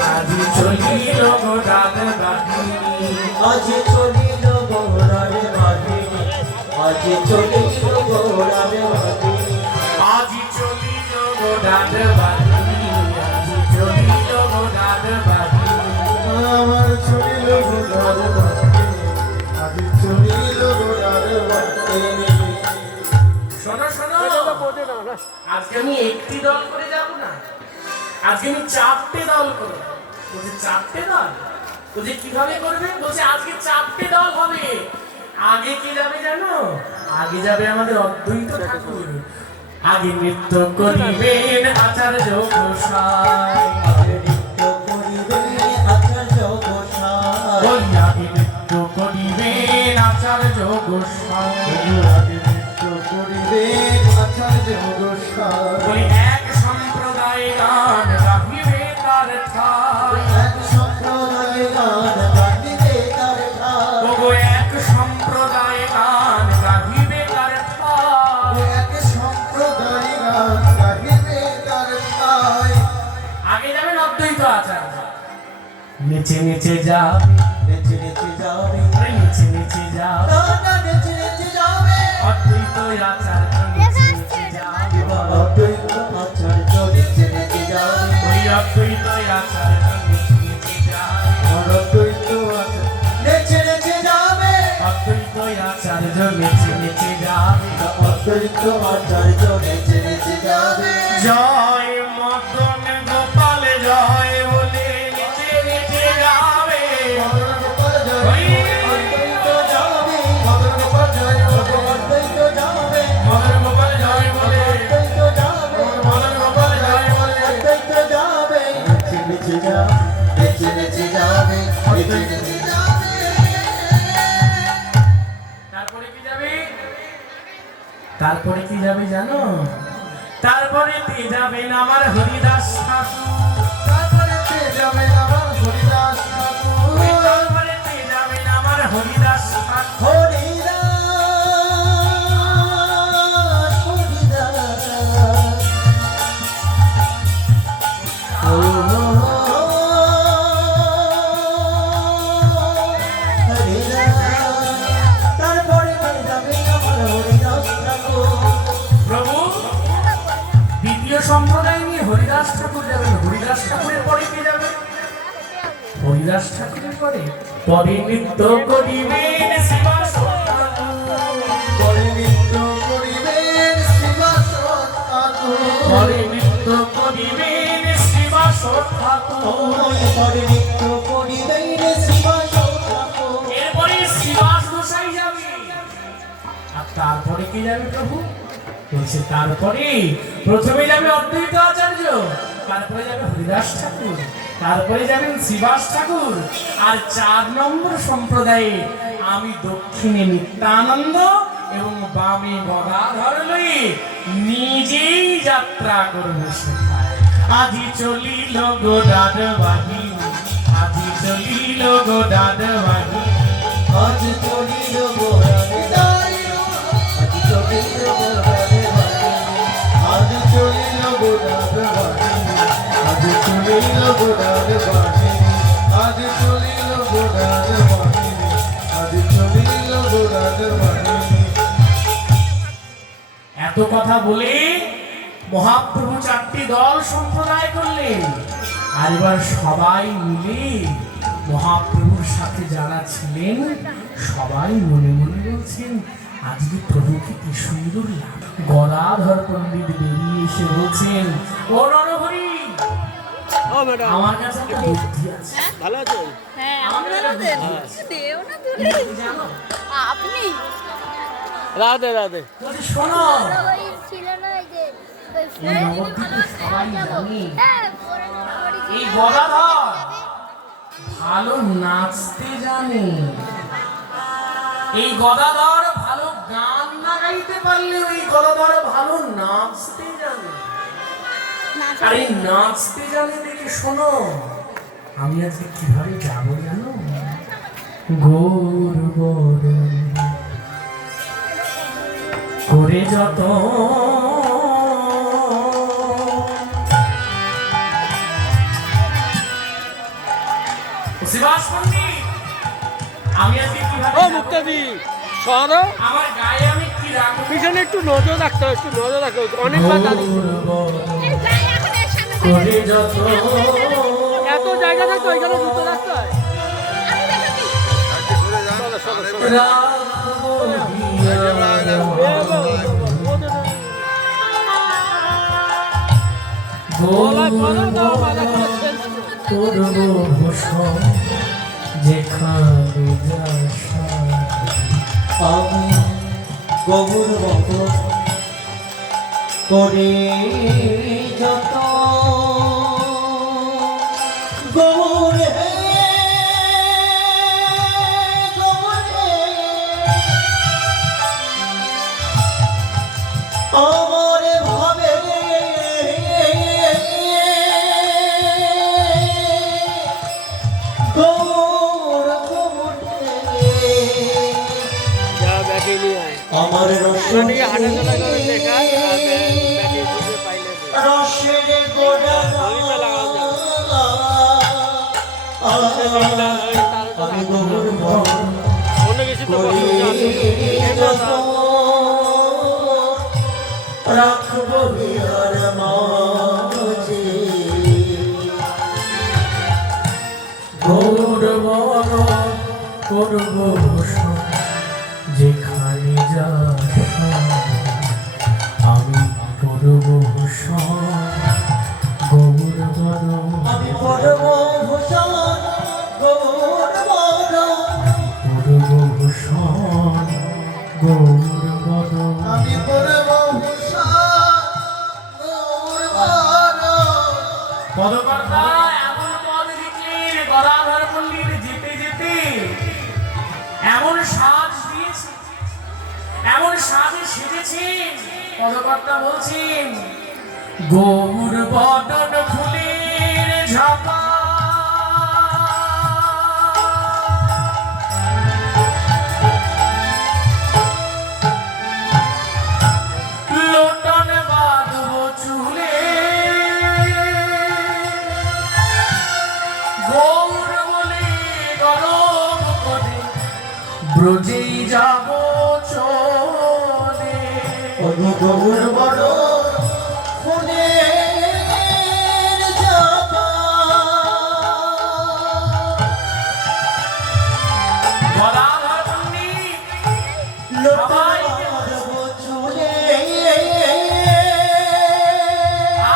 আজি চলিল গোরাদ বাহিনী আজ চলিল গোরার বাহিনী আজ চলিল গোরার বাহিনী আজি চলিল গোরাদ বাহিনী আজি চলিল গোরাদ বাহিনী আমার চলিল গোরার বাহিনী আজ চলিল গোরার বাহিনী শোনো শোনো বোঝে না না আজকে আমি একটি দল করে যাব না আজকে আমি চারটে দল করব বলছে চারটে দল বলছে কিভাবে করবে বলছে আজকে চারটে দল হবে আগে কি যাবে জানো আগে যাবে আমাদের অদ্বৈত ঠাকুর আগে নৃত্য করিবেন আচার্য গোসাই নৃত্য করিবে আচার্য গোসাই ওই আগে নৃত্য করিবেন আচার্য গোসাই আগে নৃত্য করিবে আচার্য গোসাই ওই এক সম্প্রদায় গান গাহিবে তার ঠাই এক সম্প্রদায় গান গাহিবে তার ঠাই ওগো এক সম্প্রদায় গান গাহিবে তার ঠাই এক সম্প্রদায় গান গাহিবে তার ঠাই আগে যাবেন অদ্বৈত আচার্য নিচে নিচে যাবে নেচে নেচে যাবে আরে নিচে নিচে যাবে গানা নেচে নেচে যাবে অদ্বৈত আচার্য নিচে নিচে যাবে এবার অদ্বৈত আচার্য নেচে নেচে যাবে ওই অদ্বৈত আচার্য নিচে নিচে যাবে আর অদ্বৈত আচার্য নেচে নেচে যাবে অদ্বৈত আচার্য নিচে নিচে যাবে অদ্বৈত আচার্য নেচে নেচে যাবে জয় মদন গোপাল জয় বলে নিচে নিচে যাবে মদন গোপাল জয় অদ্বৈত যাবে মদন গোপাল জয় অদ্বৈত যাবে মদন গোপাল জয় বলে অদ্বৈত যাবে মদন গোপাল জয় বলে অদ্বৈত যাবে নেচে নেচে যাবে নেচে নেচে যাবে নেচে নেচে যাবে তারপরে কি যাবে তারপরে কি যাবে জানো তারপরে তে যাবেন আমার হরিদাস ঠাকুর তারপরে তে যাবে আমার হরিদাস ঠাকুর তারপরে তে যাবেন আমার হরিদাস ঠাকুর হরিদাস হরিদাস ও হরিদাস তারপরে তে যাবে আমার হরিদাস ঠাকুর প্রভু দ্বিতীয় সম্প্রদায় নিয়ে হরিদাস ঠাকুর যাবেন হরিদাস ঠাকুরের পরে কে যাবে হরিদাস ঠাকুরের পরে পরে নৃত্য করিবেন শিবাস পরে নৃত্য করিবেন শিবাসন ঠাকুর পরে নৃত্য করিবেন শিবাস ঠাকুর পরে নৃত্য করিবেন শিবাসন ঠাকুর এরপরে শিবাস গোসাই যাবে আর তারপরে কি যাবে প্রভু বলছে তারপরে প্রথমে যাবে অদ্বৈত আচার্য তারপরে যাবে হরিদাস ঠাকুর তারপরে যাবেন শিবাস ঠাকুর আর 4 নম্বর সম্প্রদায়ে আমি দক্ষিণে নিত্যানন্দ এবং বামে গদাধর লই নিজেই যাত্রা করব সেখানে আজি চলিল গোদাদ বাহিনী আজি চলিল গোদাদ বাহিনী আজ চলিল গোরারে দাইরো আজ চলিল গোরারে বাহিনী আজ চলিল গোরারে বাহিনী আজ চলিল গোরারে বাহিনী আজ চলিল গোরারে বাহিনী আজ চলিল গোরারে বাহিনী এত কথা বলে মহাপ্রভু 4টি দল সম্প্রদায় করলেন আর এবার সবাই মিলে মহাপ্রভুর সাথে যারা ছিলেন সবাই মনে মনে বলছেন আজকে প্রভুকে কি সুন্দর লাগে। গদাধর পণ্ডিত বেরিয়ে এসে বলছেন, ও নরহরি, ও ম্যাডাম, আমার কাছে একটা বুদ্ধি আছে। ভালো আছেন? হ্যাঁ আপনারা দেন দেও না দূরে কি জানো? আপনি রাধে রাধে। বলছে, শোনো, ওই ছিল না ওই যে ওই এই নবদ্বীপে সবাই জানি হ্যাঁ এই গদাধর ভালো নাচতে জানে। এই গদাধর ভালো গান না গাইতে পারলে ওই গদাধর ভালো নাচতে জানে। আর এই নাচতে জানে দেখে শোনো, আমি আজকে কিভাবে যাবো জানো? গৌর করে যত শিবাস পণ্ডিত, আমি আজকে কিভাবে ও যাবো? মুক্তাদি, সর। আমার গায়ে আমি কি রাখবো? পিছনে একটু নজর রাখতে হবে, একটু নজর রাখতে হবে। অনেকবার দাঁড়িয়ে করে যত এত জায়গা থাকতো ওইখানে দুটো রাখতে হয়। চলো, চলো, চলো। রাখবো করবো ভূষণ যেখানে যাস। আমি গৌর বদন করে যত গৌর হে গৌর হে আমার ভাবে গৌর গৌর হে যা ব্যাগে নিয়ে আয়। আমার ওখানে হাঁটা চলা করে দেখা আর ব্যাগে খুঁজে পাইলে দে। রসের গোড়া দড়িটা লাগানো আমি গৌর ভজন অন্য কিছু তো করি যত রাখবো বিহার মাঝে গৌর বর করবো ভূষণ যেখানে যাস। আমি করবো ভূষণ গৌর বর। আমি পরম ভূষণ গৌর বর করবো ভূষণ গৌর বর। আমি পরম ভূষণ গৌর বর। পদকর্তা এমন পদ দিচ্ছেন, গদাধর পণ্ডিত যেতে যেতে এমন সাজ দিয়েছে, এমন সাজে সেজেছেন। পদকর্তা বলছেন, গৌর বদন ফুলের ঝাপা, লোটন বাঁধব চুলে, গৌর বলে গরম করে ব্রজেই যাব চলে। আমি গৌর বর ফুলের জামা গদাধর পণ্ডিত লোটাই মারব চুলে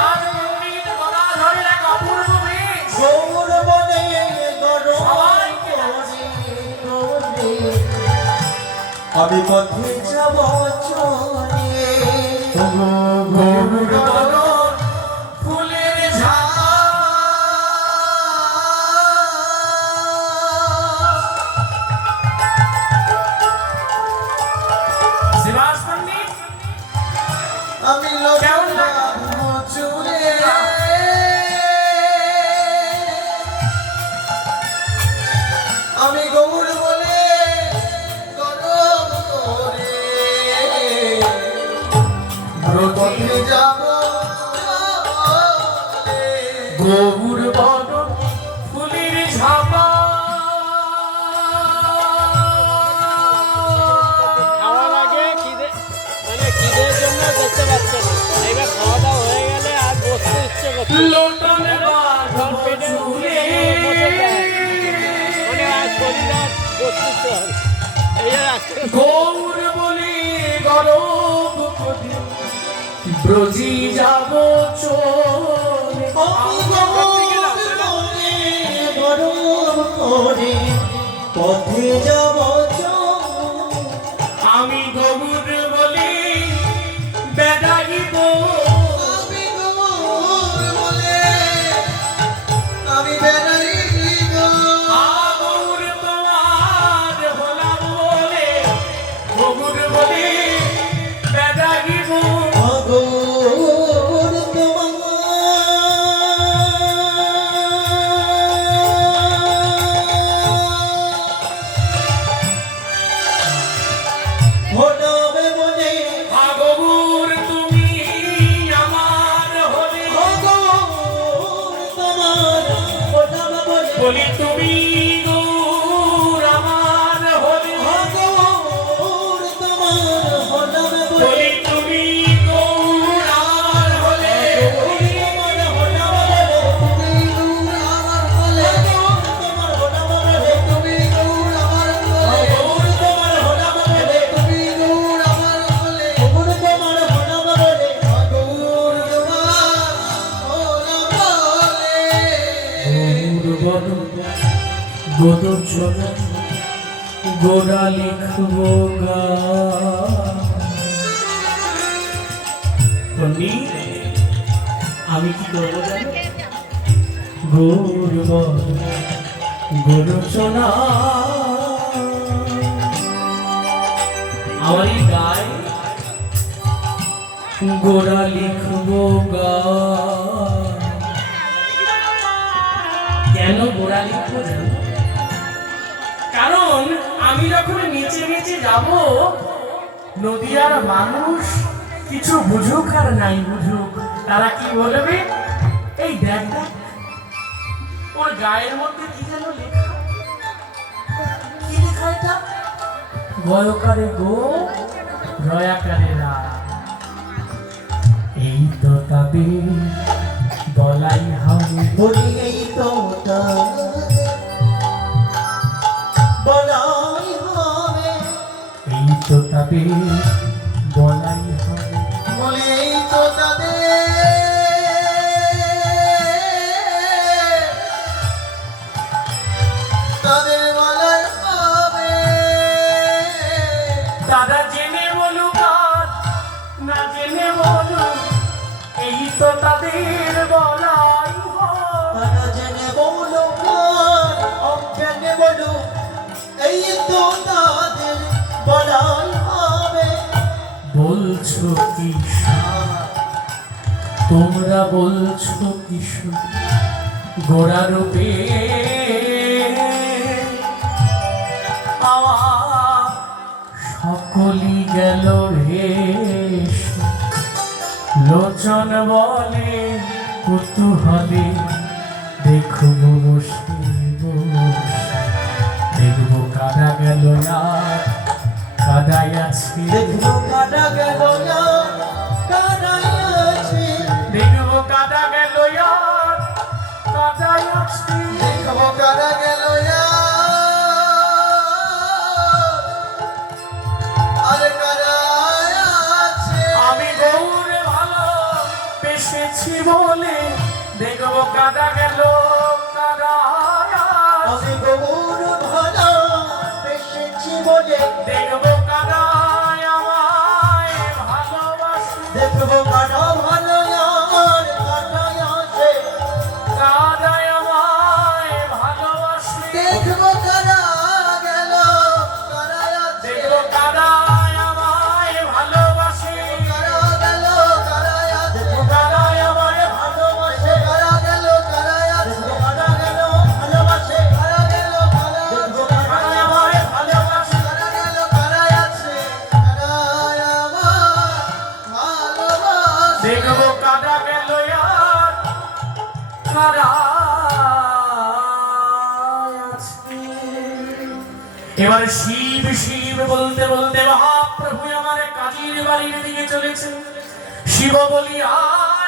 আজ পণ্ডিত গদাধরের এক অপূর্ব বেশ। গৌর বনে গরম সবাইকে করে আমি পথে যাব চলে গৌর বদন ফুলের ঝাপা, শিবাস পণ্ডিত আমি কেমন লাগে? লোটাবো চুলে আমি গৌর বলে গরম করে পথে যাব গৌর বদন ফুলের ঝাপা। খাওয়ার আগে খিদে মানে খিদের জন্য দেখতে পাচ্ছে না। এবার খাওয়া দাওয়া হয়ে গেলে আর বসতে ইচ্ছে করছে না। লোটন তখন বাঁধব পেটের চুলে, বসে যায়। আসতে হবে। এই যে আসতে হবে। গৌর বলি গরব করি ব্রজি যাব চলে পথে যাব আমি গৌর বলি বেড়াইব আমি গৌর বলে আমি বেড়াইব গৌর তোমার হলাম বলে গৌর বলি বেড়াইব আগর হনবে মনে গৌর তুমি আমার হলে তোমার হনবে মনে বলি তুমি গৌর আমার হলে তোমার হনবে মনে বলি তুমি গৌর আমার হলে তুমি দূর আমার বলে তুমি দূর আমার বলে গৌর তোমার হলাম বলে তুমি দূর আমার বলে গৌর তোমার ওলা বলে গোদর জনা গোড়া লিখব আমি কি করবো জানো গৌর গোরচনা আমার এই গায়ে গোড়া লিখব কেন গোড়া লিখবো জানো কারণ আমি যখন নিচে নিচে যাব নদীয়ার মানুষ কিছু বুঝুক আর নাই বুঝুক তারা কি বলবে এই দেখ দেখ ওর গায়ের মধ্যে কি যেন লেখা কি লেখা এটা গয়কারে গো রয়াকারে রা এই তো তাদের বলাই হবে বলি এই তো বলাই হবে এই তো তাদের বলাই হবে বলি তো তাদের বলার হবে তারা জেনে বলুক আর না জেনে বলুক এই তো তাদের বলাই হবে তারা জেনে বলো অজ্ঞানে বলো এই তো তাদের বলাই হবে বলছো কি তোমরা বলছো কিছু গোড়া রূপে সকলি গেল ভেষ লোচন বলে কুতূহলে দেখব বসে দেখবো কারা গেল না কাদাই আছে দেখবো কাটা গেল না কানাই আছে দেখবো কাদা গেল কাদাই আছে দেখবো কারা গেল আরে কারা আছে আমি গৌরে ভালো পেশেছি বলে দেখবো কাদা গেল কাদাই আছে আমি গৌর ভালো বেসেছি বলে দেখবো কাদাই আমায় ভালোবাসে দেখবো কাটা ভালো আর কাটাই আছে কাদাই আমায় ভালোবাসে দেখবো কারা গেল কারা আছে দেখবো কাদাই আমায় ভালোবাসে কারা গেল কারা আছে কাদাই আমায় ভালোবাসে কারা গেল কারা আছে দেখবো কাটা গেল ভালোবাসে কারা গেল কারা দেখবো আছে কাটা কাদাই আমায় ভালোবাসে কারা গেল কারা আছে কারা আমার ভালোবাসে দেখবো কাদা গেল আর কারা আছে। এবার শিব শিব বলতে বলতে মহাপ্রভু আমার কাজীর বাড়ির দিকে চলেছে শিব বলিয়া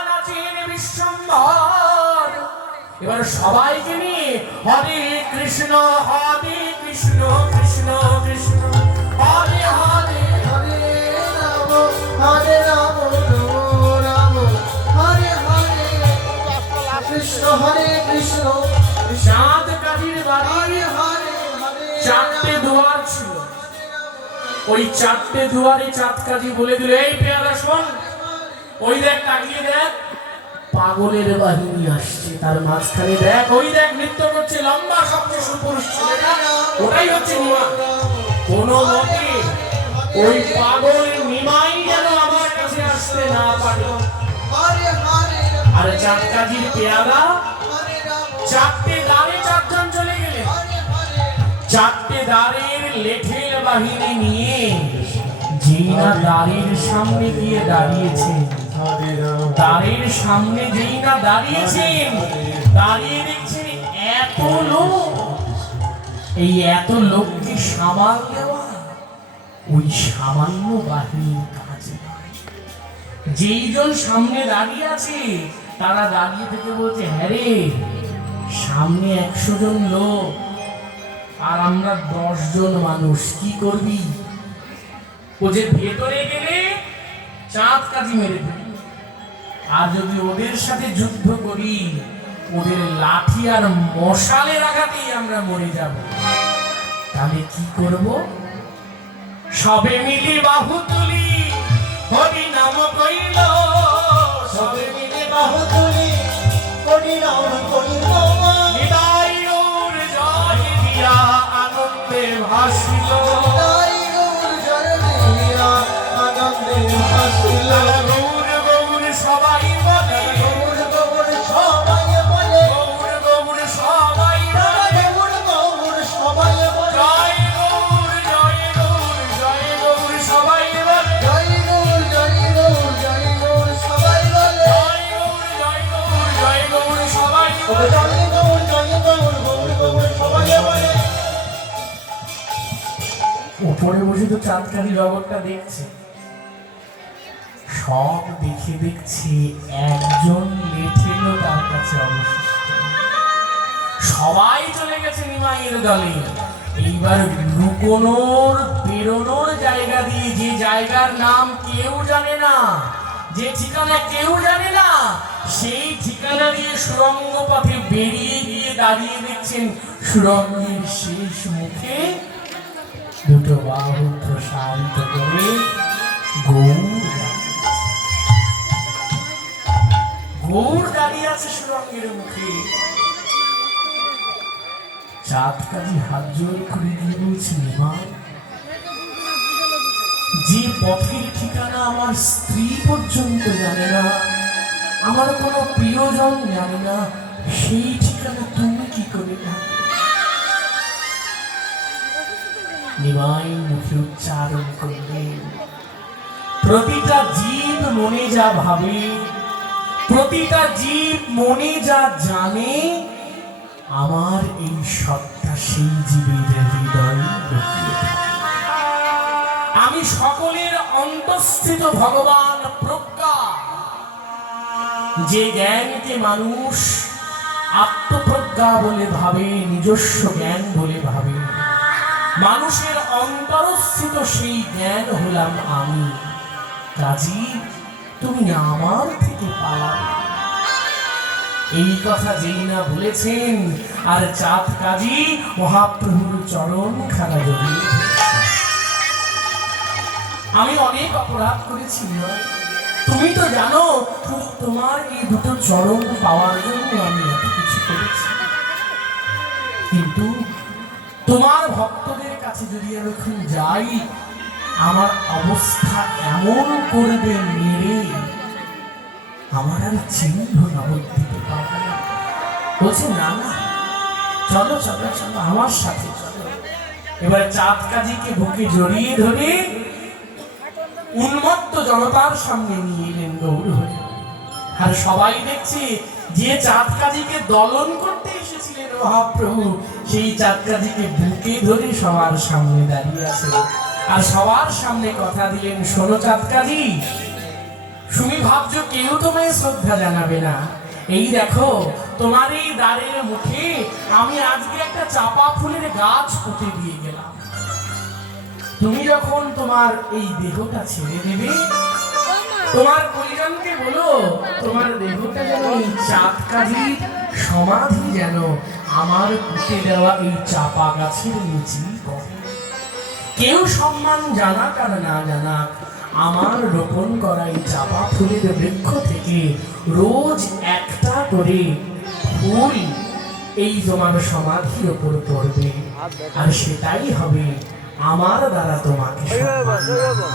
নাচেন বিশ্বম্ভর এবার সবাইকে নিয়ে হরে কৃষ্ণ কৃষ্ণ কৃষ্ণ কৃষ্ণ হরে হরে হরে রাম হরে রাম রাম হরে হরে কৃষ্ণ হরে কৃষ্ণ চাঁদ কাঠির বাড়ি হরে হরে চারটে দুয়ার ছিল। ওই চারটে দুয়ারে চাঁদ কাজী বলে দিল, এই পেয়ারা শোন, ওই দেখ তাকিয়ে দেখ, পাগলের বাহিনী আসছে, তার মাঝখানে দেখ, ওই দেখ নৃত্য করছে লম্বা সবচেয়ে সুপুরুষ ছেলেটা, ওটাই হচ্ছে নিমা। কোনো মতে ওই পাগল নিমাই যেন আমার কাছে আসতে না পারে। হরে হরে আর চাঁদ কাজীর পেয়ারা হরে রাম চারটে দ্বারে চারজন চলে গেলেন। চারটে দ্বারের লেঠের বাহিনী নিয়ে যেই না দ্বারের সামনে গিয়ে দাঁড়িয়েছেন, দ্বারের সামনে যেই না দাঁড়িয়েছেন, দাঁড়িয়ে দেখছেন এত লোক। এই এত লোককে সামাল দেওয়া ওই সামান্য বাহিনীর কাজ নয়। যেইজন সামনে দাঁড়িয়ে আছে তারা দাঁড়িয়ে থেকে বলছে, হ্যাঁ রে, সামনে 100 জন লোক আর আমরা 10 জন মানুষ, কি করবি? ও যে ভেতরে গেলে চাঁদ কাজী মেরে ফেলি, আর যদি ওদের সাথে যুদ্ধ করি ওদের লাঠি আর মশালের আঘাতেই আমরা মরে যাব। তাহলে কি করব? সবে মিলি বাহু তুলি হরি নাম কইল, সবে মিলি বাহু তুলি হরি রাম কইল হৃদয় ওর জয় দিয়া আনন্দে ভাসিল। তাই গৌর জয় দিয়া আনন্দে হাসিল গৌর গৌর সবাই বলে, গৌর গৌর সবাই বলে গৌর গৌর সবাই বলে, গৌর গৌর সবাই বলে জয় গৌর জয় গৌর জয় গৌর সবাই বলে, জয় গৌর জয় গৌর জয় গৌর সবাই বলে জয় গৌর জয় গৌর জয় গৌর সবাই বলে। জয় গৌর জয় গৌর গৌর গৌর সবাই বলে। উপরে বসে তো চাঁদকারি জগৎটা দেখছে, সব দেখে দেখছে একজন লেঠেলো তার কাছে অবশিষ্ট। সবাই চলে গেছে নিমাইয়ের দলে। এইবার লুকোনোর বেরোনোর জায়গা দিয়ে, যে জায়গার নাম কেউ জানে না, যে ঠিকানা কেউ জানে না, সেই ঠিকানা দিয়ে সুড়ঙ্গ পথে বেরিয়ে গিয়ে দাঁড়িয়ে দেখছেন সুড়ঙ্গের শেষ মুখে দুটো বাহু প্রসারিত করে গৌর দাঁড়িয়ে আছে সুরঙ্গের মুখে। চাঁদ কাজী হাত জোর করে দিয়ে বলছে, মা, যে পথের ঠিকানা আমার স্ত্রী পর্যন্ত জানে না, আমার কোনো প্রিয়জন জানে না, সেই ঠিকানা তুমি কি করে জানো? নিমাই মুখে উচ্চারণ করলেন, প্রতিটা জীব মনে যা ভাবে, প্রতিটা জীব মনে যা জানে, আমার এই সত্তা সেই জীবের হৃদয় লুকিয়ে থাকে। আমি সকলের অন্তঃস্থিত ভগবান প্রজ্ঞা। যে জ্ঞানকে মানুষ আত্মপ্রজ্ঞা বলে ভাবে, নিজস্ব জ্ঞান বলে ভাবে, মানুষের অন্তরস্থিত সেই জ্ঞান হলাম আমি। কাজী তুমি আমার থেকে পালাবে। এই কথা যেই না বলেছেন, আর চাঁদ কাজী মহাপ্রভুর চরণ খানা জড়িয়ে আমি অনেক অপরাধ করেছি, তুমি তো জানো, তোমার এই দুটো চরণ পাওয়ার জন্য আমি এত কিছু করেছি। কিন্তু তোমার ভক্তদের কাছে যদি আমি এখন যাই, আমার অবস্থা এমন করবে মেরে, আমার আর চিহ্ন নগদ দিতে পারবে না। বলছে, না না, চলো চলো চলো, আমার সাথে চলো। এবার চাঁদ কাজীকে বুকে জড়িয়ে ধরে উন্মত্ত জনতার সামনে নিয়ে এলেন গৌর হয়ে। আর সবাই দেখছে যে চাঁদ কাজীকে দলন করতে এসেছিলেন মহাপ্রভু, সেই চাঁদ কাজীকে বুকে ধরে সবার সামনে দাঁড়িয়ে আছে। আর সবার সামনে কথা দিলেন, শোনো চাঁদ কাজী, তুমি ভাবছো কেউ তোমায় শ্রদ্ধা জানাবে না, এই দেখো তোমার এই দ্বারের মুখে আমি আজকে একটা চাপা ফুলের গাছ পুঁতে দিয়ে গেলাম। তুমি যখন তোমার এই দেহটা ছেড়ে দেবে, তোমার পরিজনকে বলো তোমার দেহটা যেন এই চাঁদ কাজী সমাধি যেন আমার পুঁতে দেওয়া এই চাপা গাছের নিচে করে। কেউ সম্মান জানাক আর না জানাক, আমার রোপণ করা এই চাপা ফুলের বৃক্ষ থেকে রোজ একটা করে ফুল এই তোমার সমাধির ওপর পড়বে, আর সেটাই হবে আমার দ্বারা তোমাকে সম্মান জানানো।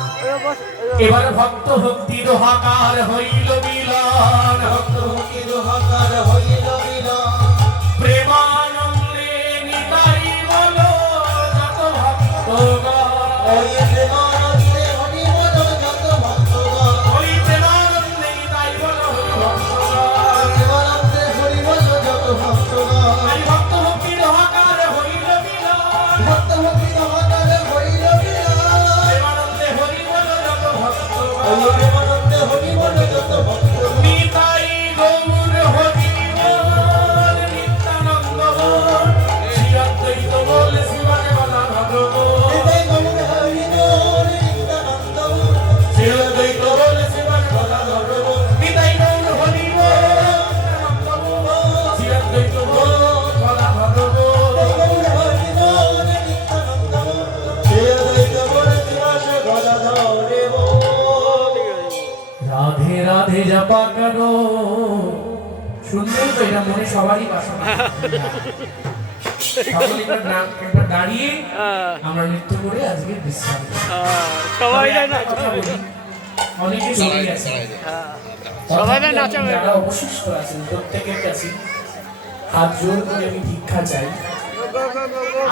এবার ভক্ত ভক্তি দোহাকার হইল মিলন, ভক্ত ভক্তি দোহাকার হইল মিলন, প্রেমানন্দে নিতাই বলো যত ভক্তগণ, ওই প্রেমানন্দে হরি বল যত ভক্তগণ, ওই প্রেমানন্দে নিতাই বলো ভক্তগণ। প্রেমানন্দে হরি বল যত ভক্তগণ, আমি ভক্ত ভক্তি দোহাকার হইল মিলন, ভক্ত ভক্তি দোহাকার হইল মিলন, প্রেমানন্দে হরি বলো যত ওই ভক্তগণ। প্রেমানন্দে হরি বল যত ভক্তগণ, নিতাই গৌর হরি বল, নিত্যানন্দ বল, শ্রী অদ্বৈত বল, শিবানে বলা ভগবান। হৃদয় গৌর হরি বল, নিত্যানন্দ বল, শ্রী অদ্বৈত বল, শিবানে বলা ভগবান। নিতাই গৌর হরি বল, নিত্যানন্দ বল, শ্রী অদ্বৈত বল, বলা ভগবান। গৌর হরি বল, নিত্যানন্দ বল, শ্রী অদ্বৈত বল, শিবাস গদাধরে বল। রাধে রাধে জপা করো। শুনলেন তো, এটা মনে সবারই বাসনা। সকলে একবার দাঁড়িয়ে আমরা নৃত্য করে আজকে বিশ্রাম নিই। সবাই তবে যায় একটা কথা নাচাবে বলি, অনেকে চলে গেছে, সবাই যায় নাচাবে যারা অবশিষ্ট আছেন প্রত্যেকের কাছে হাত জোর করে আমি ভিক্ষা চাই।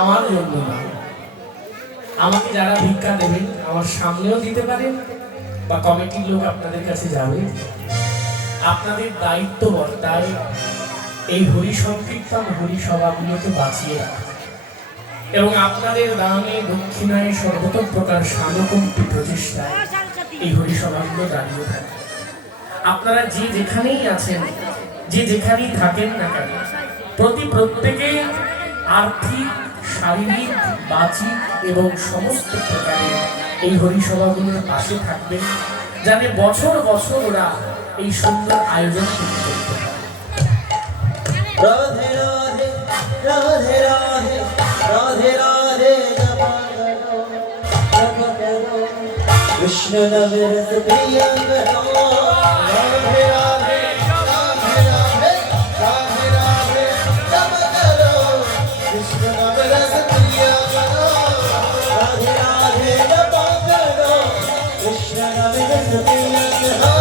আমার জন্য না, আমাকে যারা ভিক্ষা দেবেন আমার সামনেও দিতে পারেন, বা কমিটির লোক আপনাদের কাছে যাবে। আপনাদের দায়িত্ব বর্তায় এই হরি সংকীর্তন হরি সভাগুলোকে বাঁচিয়ে রাখা, এবং আপনাদের দানে দক্ষিণায় সর্বত প্রকার সামকম্পী প্রচেষ্টায় এই হরি সভাগুলো দাঁড়িয়ে থাকে। আপনারা যে যেখানেই আছেন, যে যেখানেই থাকেন না কেন, প্রত্যেকে আর্থিক, শারীরিক, বাচিক এবং সমস্ত প্রকারে এই হরিসভাগুলোর পাশে থাকবেন, যাতে বছর বছর ওরা এই সুন্দর আয়োজন করতে পারে। রাধে রাধে রাধে রাধে রাধে রাধে জপা করো, জপা করো, কৃষ্ণ নামের রস পিয়া করো। রাধে রাধে রাধে রাধে রাধে রাধে জপা করো, কৃষ্ণ নামের রস পিয়া করো। রাধে রাধে জপা করো, কৃষ্ণ নামের রস পিয়া করো।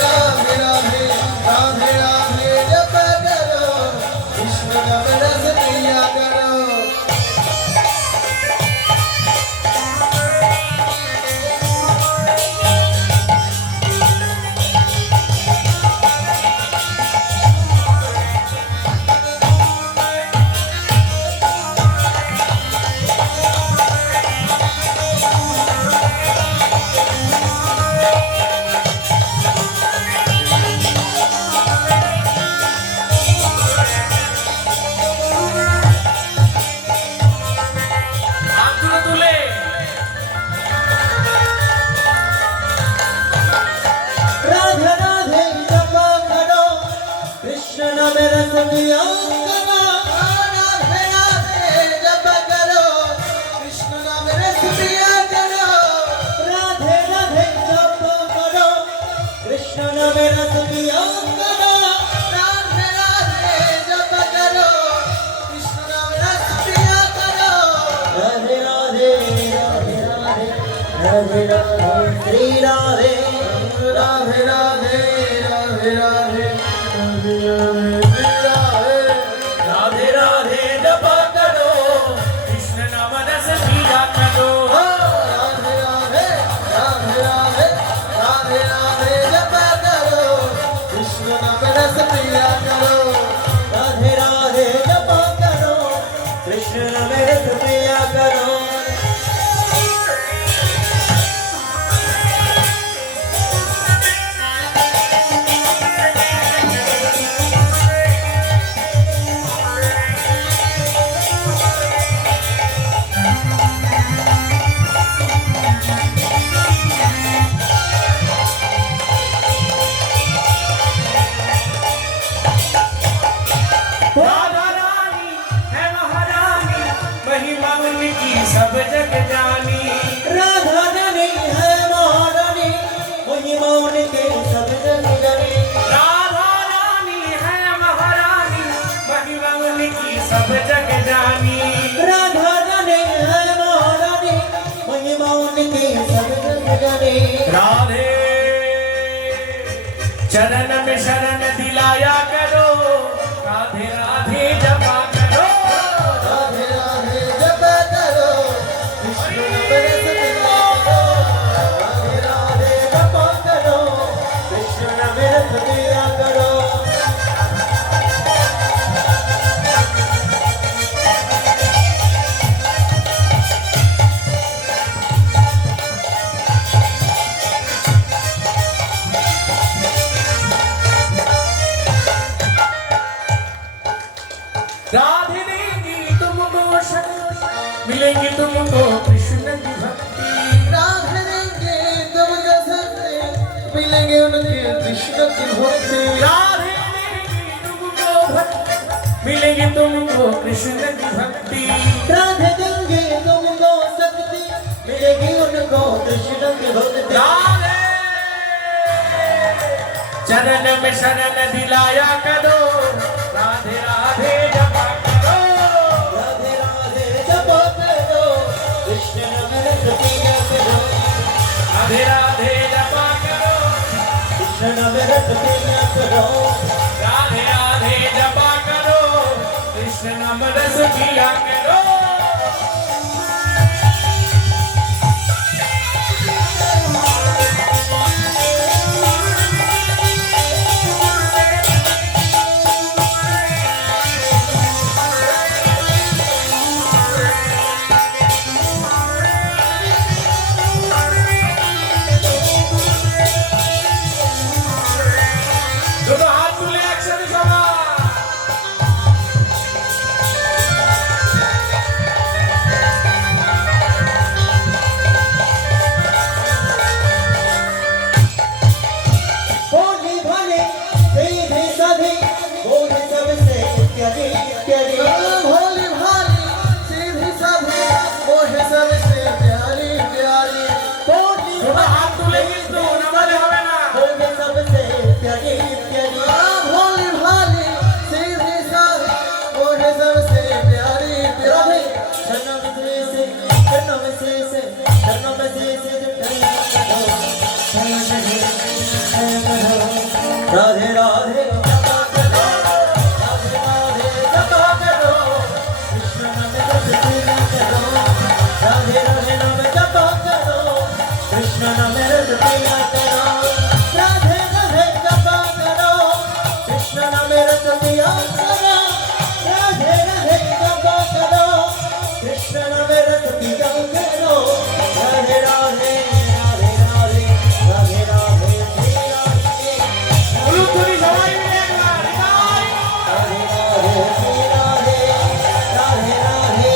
রাধে রাধে রাধে রাধে জপা করো, কৃষ্ণ নামের রস পিয়া করো। হাতগুলো তুলে राधे राधे जपा करो, कृष्ण नाम रस पिया करो। राधे राधे जपा करो, कृष्ण नाम रस पिया करो। राधे राधे जपा करो, कृष्ण नाम रस पिया करो। राधे राधे जपा करो, कृष्ण नाम रस पिया करो। राधे राधे राधे राधे राधे राधे श्री राधे। राधे राधे राधे राधे राधे राधे राधे राधे जपा करो, कृष्ण नाम रस पिया करो। राधे राधे राधे राधे राधे राधे जपा करो, कृष्ण नाम रस पिया करो। राधे राधे जपा करो, कृष्ण नाम रस पिया करो। सब जग जानी राधा रानी है महारानी महिमा उनके सब जग जानी राधा रानी है महारानी महिमा उनकी सब जग जानी राधा रानी है महारानी महिमा उनके सब जग जानी राधे चरण में शरण दिलाया करो राधे राधे जपा करो राधे राधे जपा करो कृष्ण रस पिया करो राधे राधे जपा करो कृष्ण रस पिया करो राधे देंगी तुमको शक्ति मिलेंगी तुमको कृष्ण की भक्ति राधे देंगे तुमको शक्ति मिलेंगे उनके कृष्ण की भक्ति राधे देंगी तुमको भक्ति मिलेंगी तुमको कृष्ण की भक्ति राधे देंगे तुमको शक्ति मिलेगी उनको कृष्ण की भक्ति राधे चरण में शरण दिलाया करो राधे राधे जपा करो राधे राधे जपा करो कृष्ण रस पिया करो राधे राधे जपा करो कृष्ण रस पिया करो राधे राधे जपा करो कृष्ण नाम रस पिया करो दोनों हाथ तुले एक्शन सभा भोले भाले सीधे साधे बोले सबसे प्यारे प्यारे भोले भाले सीधे साधे बोले सबसे प्यारे प्यारे भोले दोनों हाथ तुले কিন্তু নামালে হবে না बोले सबसे प्यारे प्यारे भोले भाले सीधे साधे बोले सबसे प्यारे प्यारे जन्म से राधे राधे जपा करो राधे राधे जपा करो कृष्ण नाम रस पिया करो राधे राधे नाम जपा करो कृष्ण नाम रस पिया करो राधे राधे जपा करो कृष्ण नाम रस पिया करो राधे राधे जपा करो कृष्ण नाम रस पिया करो राधे राधे राधे राधे राधे राधे श्री राधे উলুধ্বনি সবাই মিলে একবার হৃদয় राधे राधे श्री राधे राधे राधे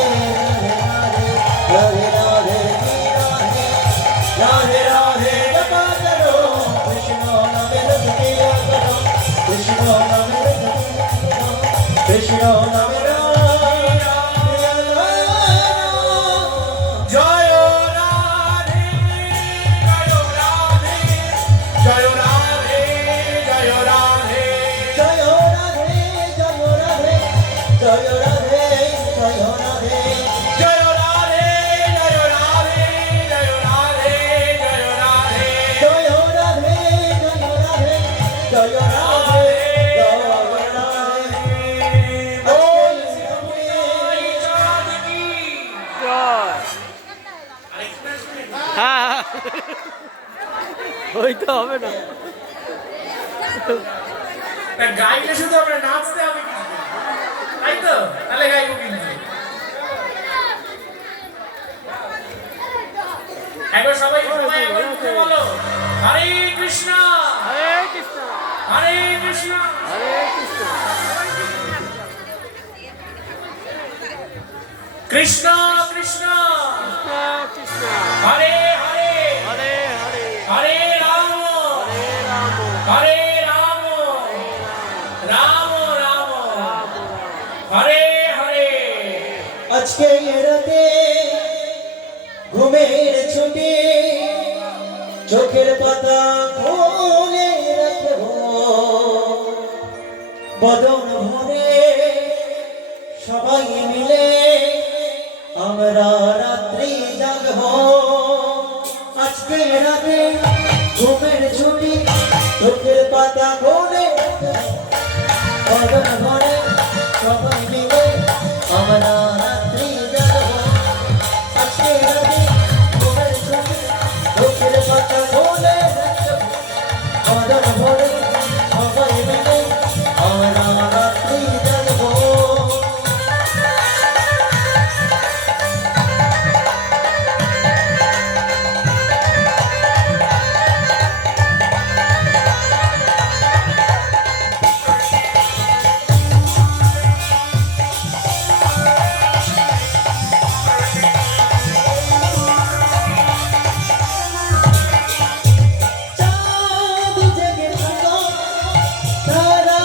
राधे राधे श्री राधे राधे राधे जपा करो कृष्ण नाम रस पिया करो कृष्ण नाम रस पिया करो कृष्ण नाम रस पिया करो জয় রাধে জয় রাধে জয় রাধে জয় রাধে जय राधे जय राधे जय राधे जय राधे জয় রাধে জয় রাধে জয় রাধে জয় রাধে जय राधे जय राधे जय राधे जय राधे बोल सिद्धि चाँद की জয় হ্যাঁ ওই তো হবে না তা গাইলে শুধু আমরা নাচতে হবে কিন্তু তাই তো তাহলে গাইবো কিন্তু একবার সবাই সবাই একবার উঠে বলো হরে কৃষ্ণ হরে কৃষ্ণ হরে কৃষ্ণ হরে কৃষ্ণ কৃষ্ণ কৃষ্ণ কৃষ্ণ কৃষ্ণ হরে হরে হরে হরে হরে রাম হরে রাম হরে রাম রাম রাম হরে হরে আজকে এ রাতে ঘুমের ছুটি চোখের পাতা খুলে রাখবো বদন ভরে সবাই মিলে আমরা রাত্রি জাগবো আজকে রাতে ঘুমের ছুটি চোখের পাতা খুলে বদন ভরে সবাই মিলে আমরা রাত্রি জাগবো আজকে রাতে ঘুমের ছুটি চোখের পাতা খুলে বদন ভরে সবাই মিলে আমরা রাত্রি জাগবো চাঁদ জেগে থাকো তারা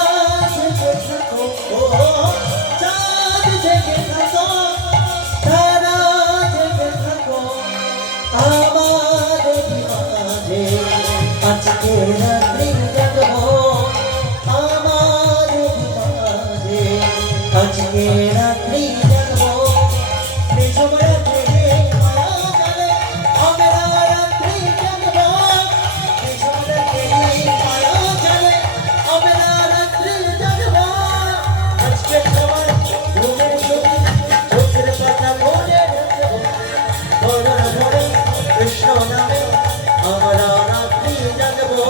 জেগে থাকো চাঁদ জেগে থাকো তারা জেগে থাকো আমাদের মাঝে আজকে রাত্রি জাগবো আমাদের মাঝে আজকে রাত্রি জাগবো নিঝুম রাত্রি মায়া জালে আমরা রাত্রি জাগবো নিঝুম রাত্রি মায়া জালে আমরা রাত্রি জাগবো আজকে সবার ঘুমের ছুটি চোখের পাতা খুলে রাখবো বদন ভরে কৃষ্ণ নামে আমরা রাত্রি জাগবো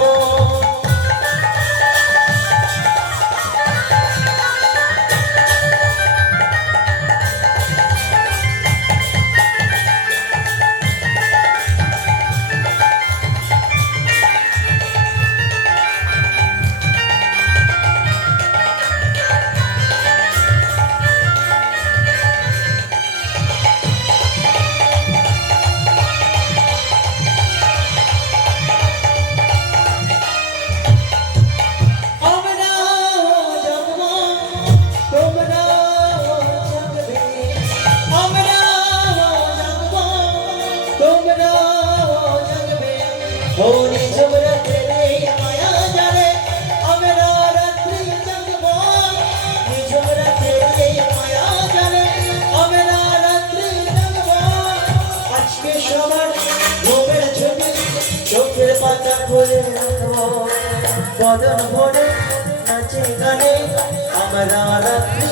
আমরাও জাগবো তোমরাও জাগবে আমরাও জাগবো তোমরাও জাগবে ও নিঝুম রাত্রি মায়া জালে আমরা রাত্রি জাগবো নিঝুম রাত্রি মায়া জালে আমরা রাত্রি জাগবো আজকে সবার ঘুমের ছুটি চোখের পাতা খুলে রাখবো বদন ভরে নাচে গানে আমরা রাত্রি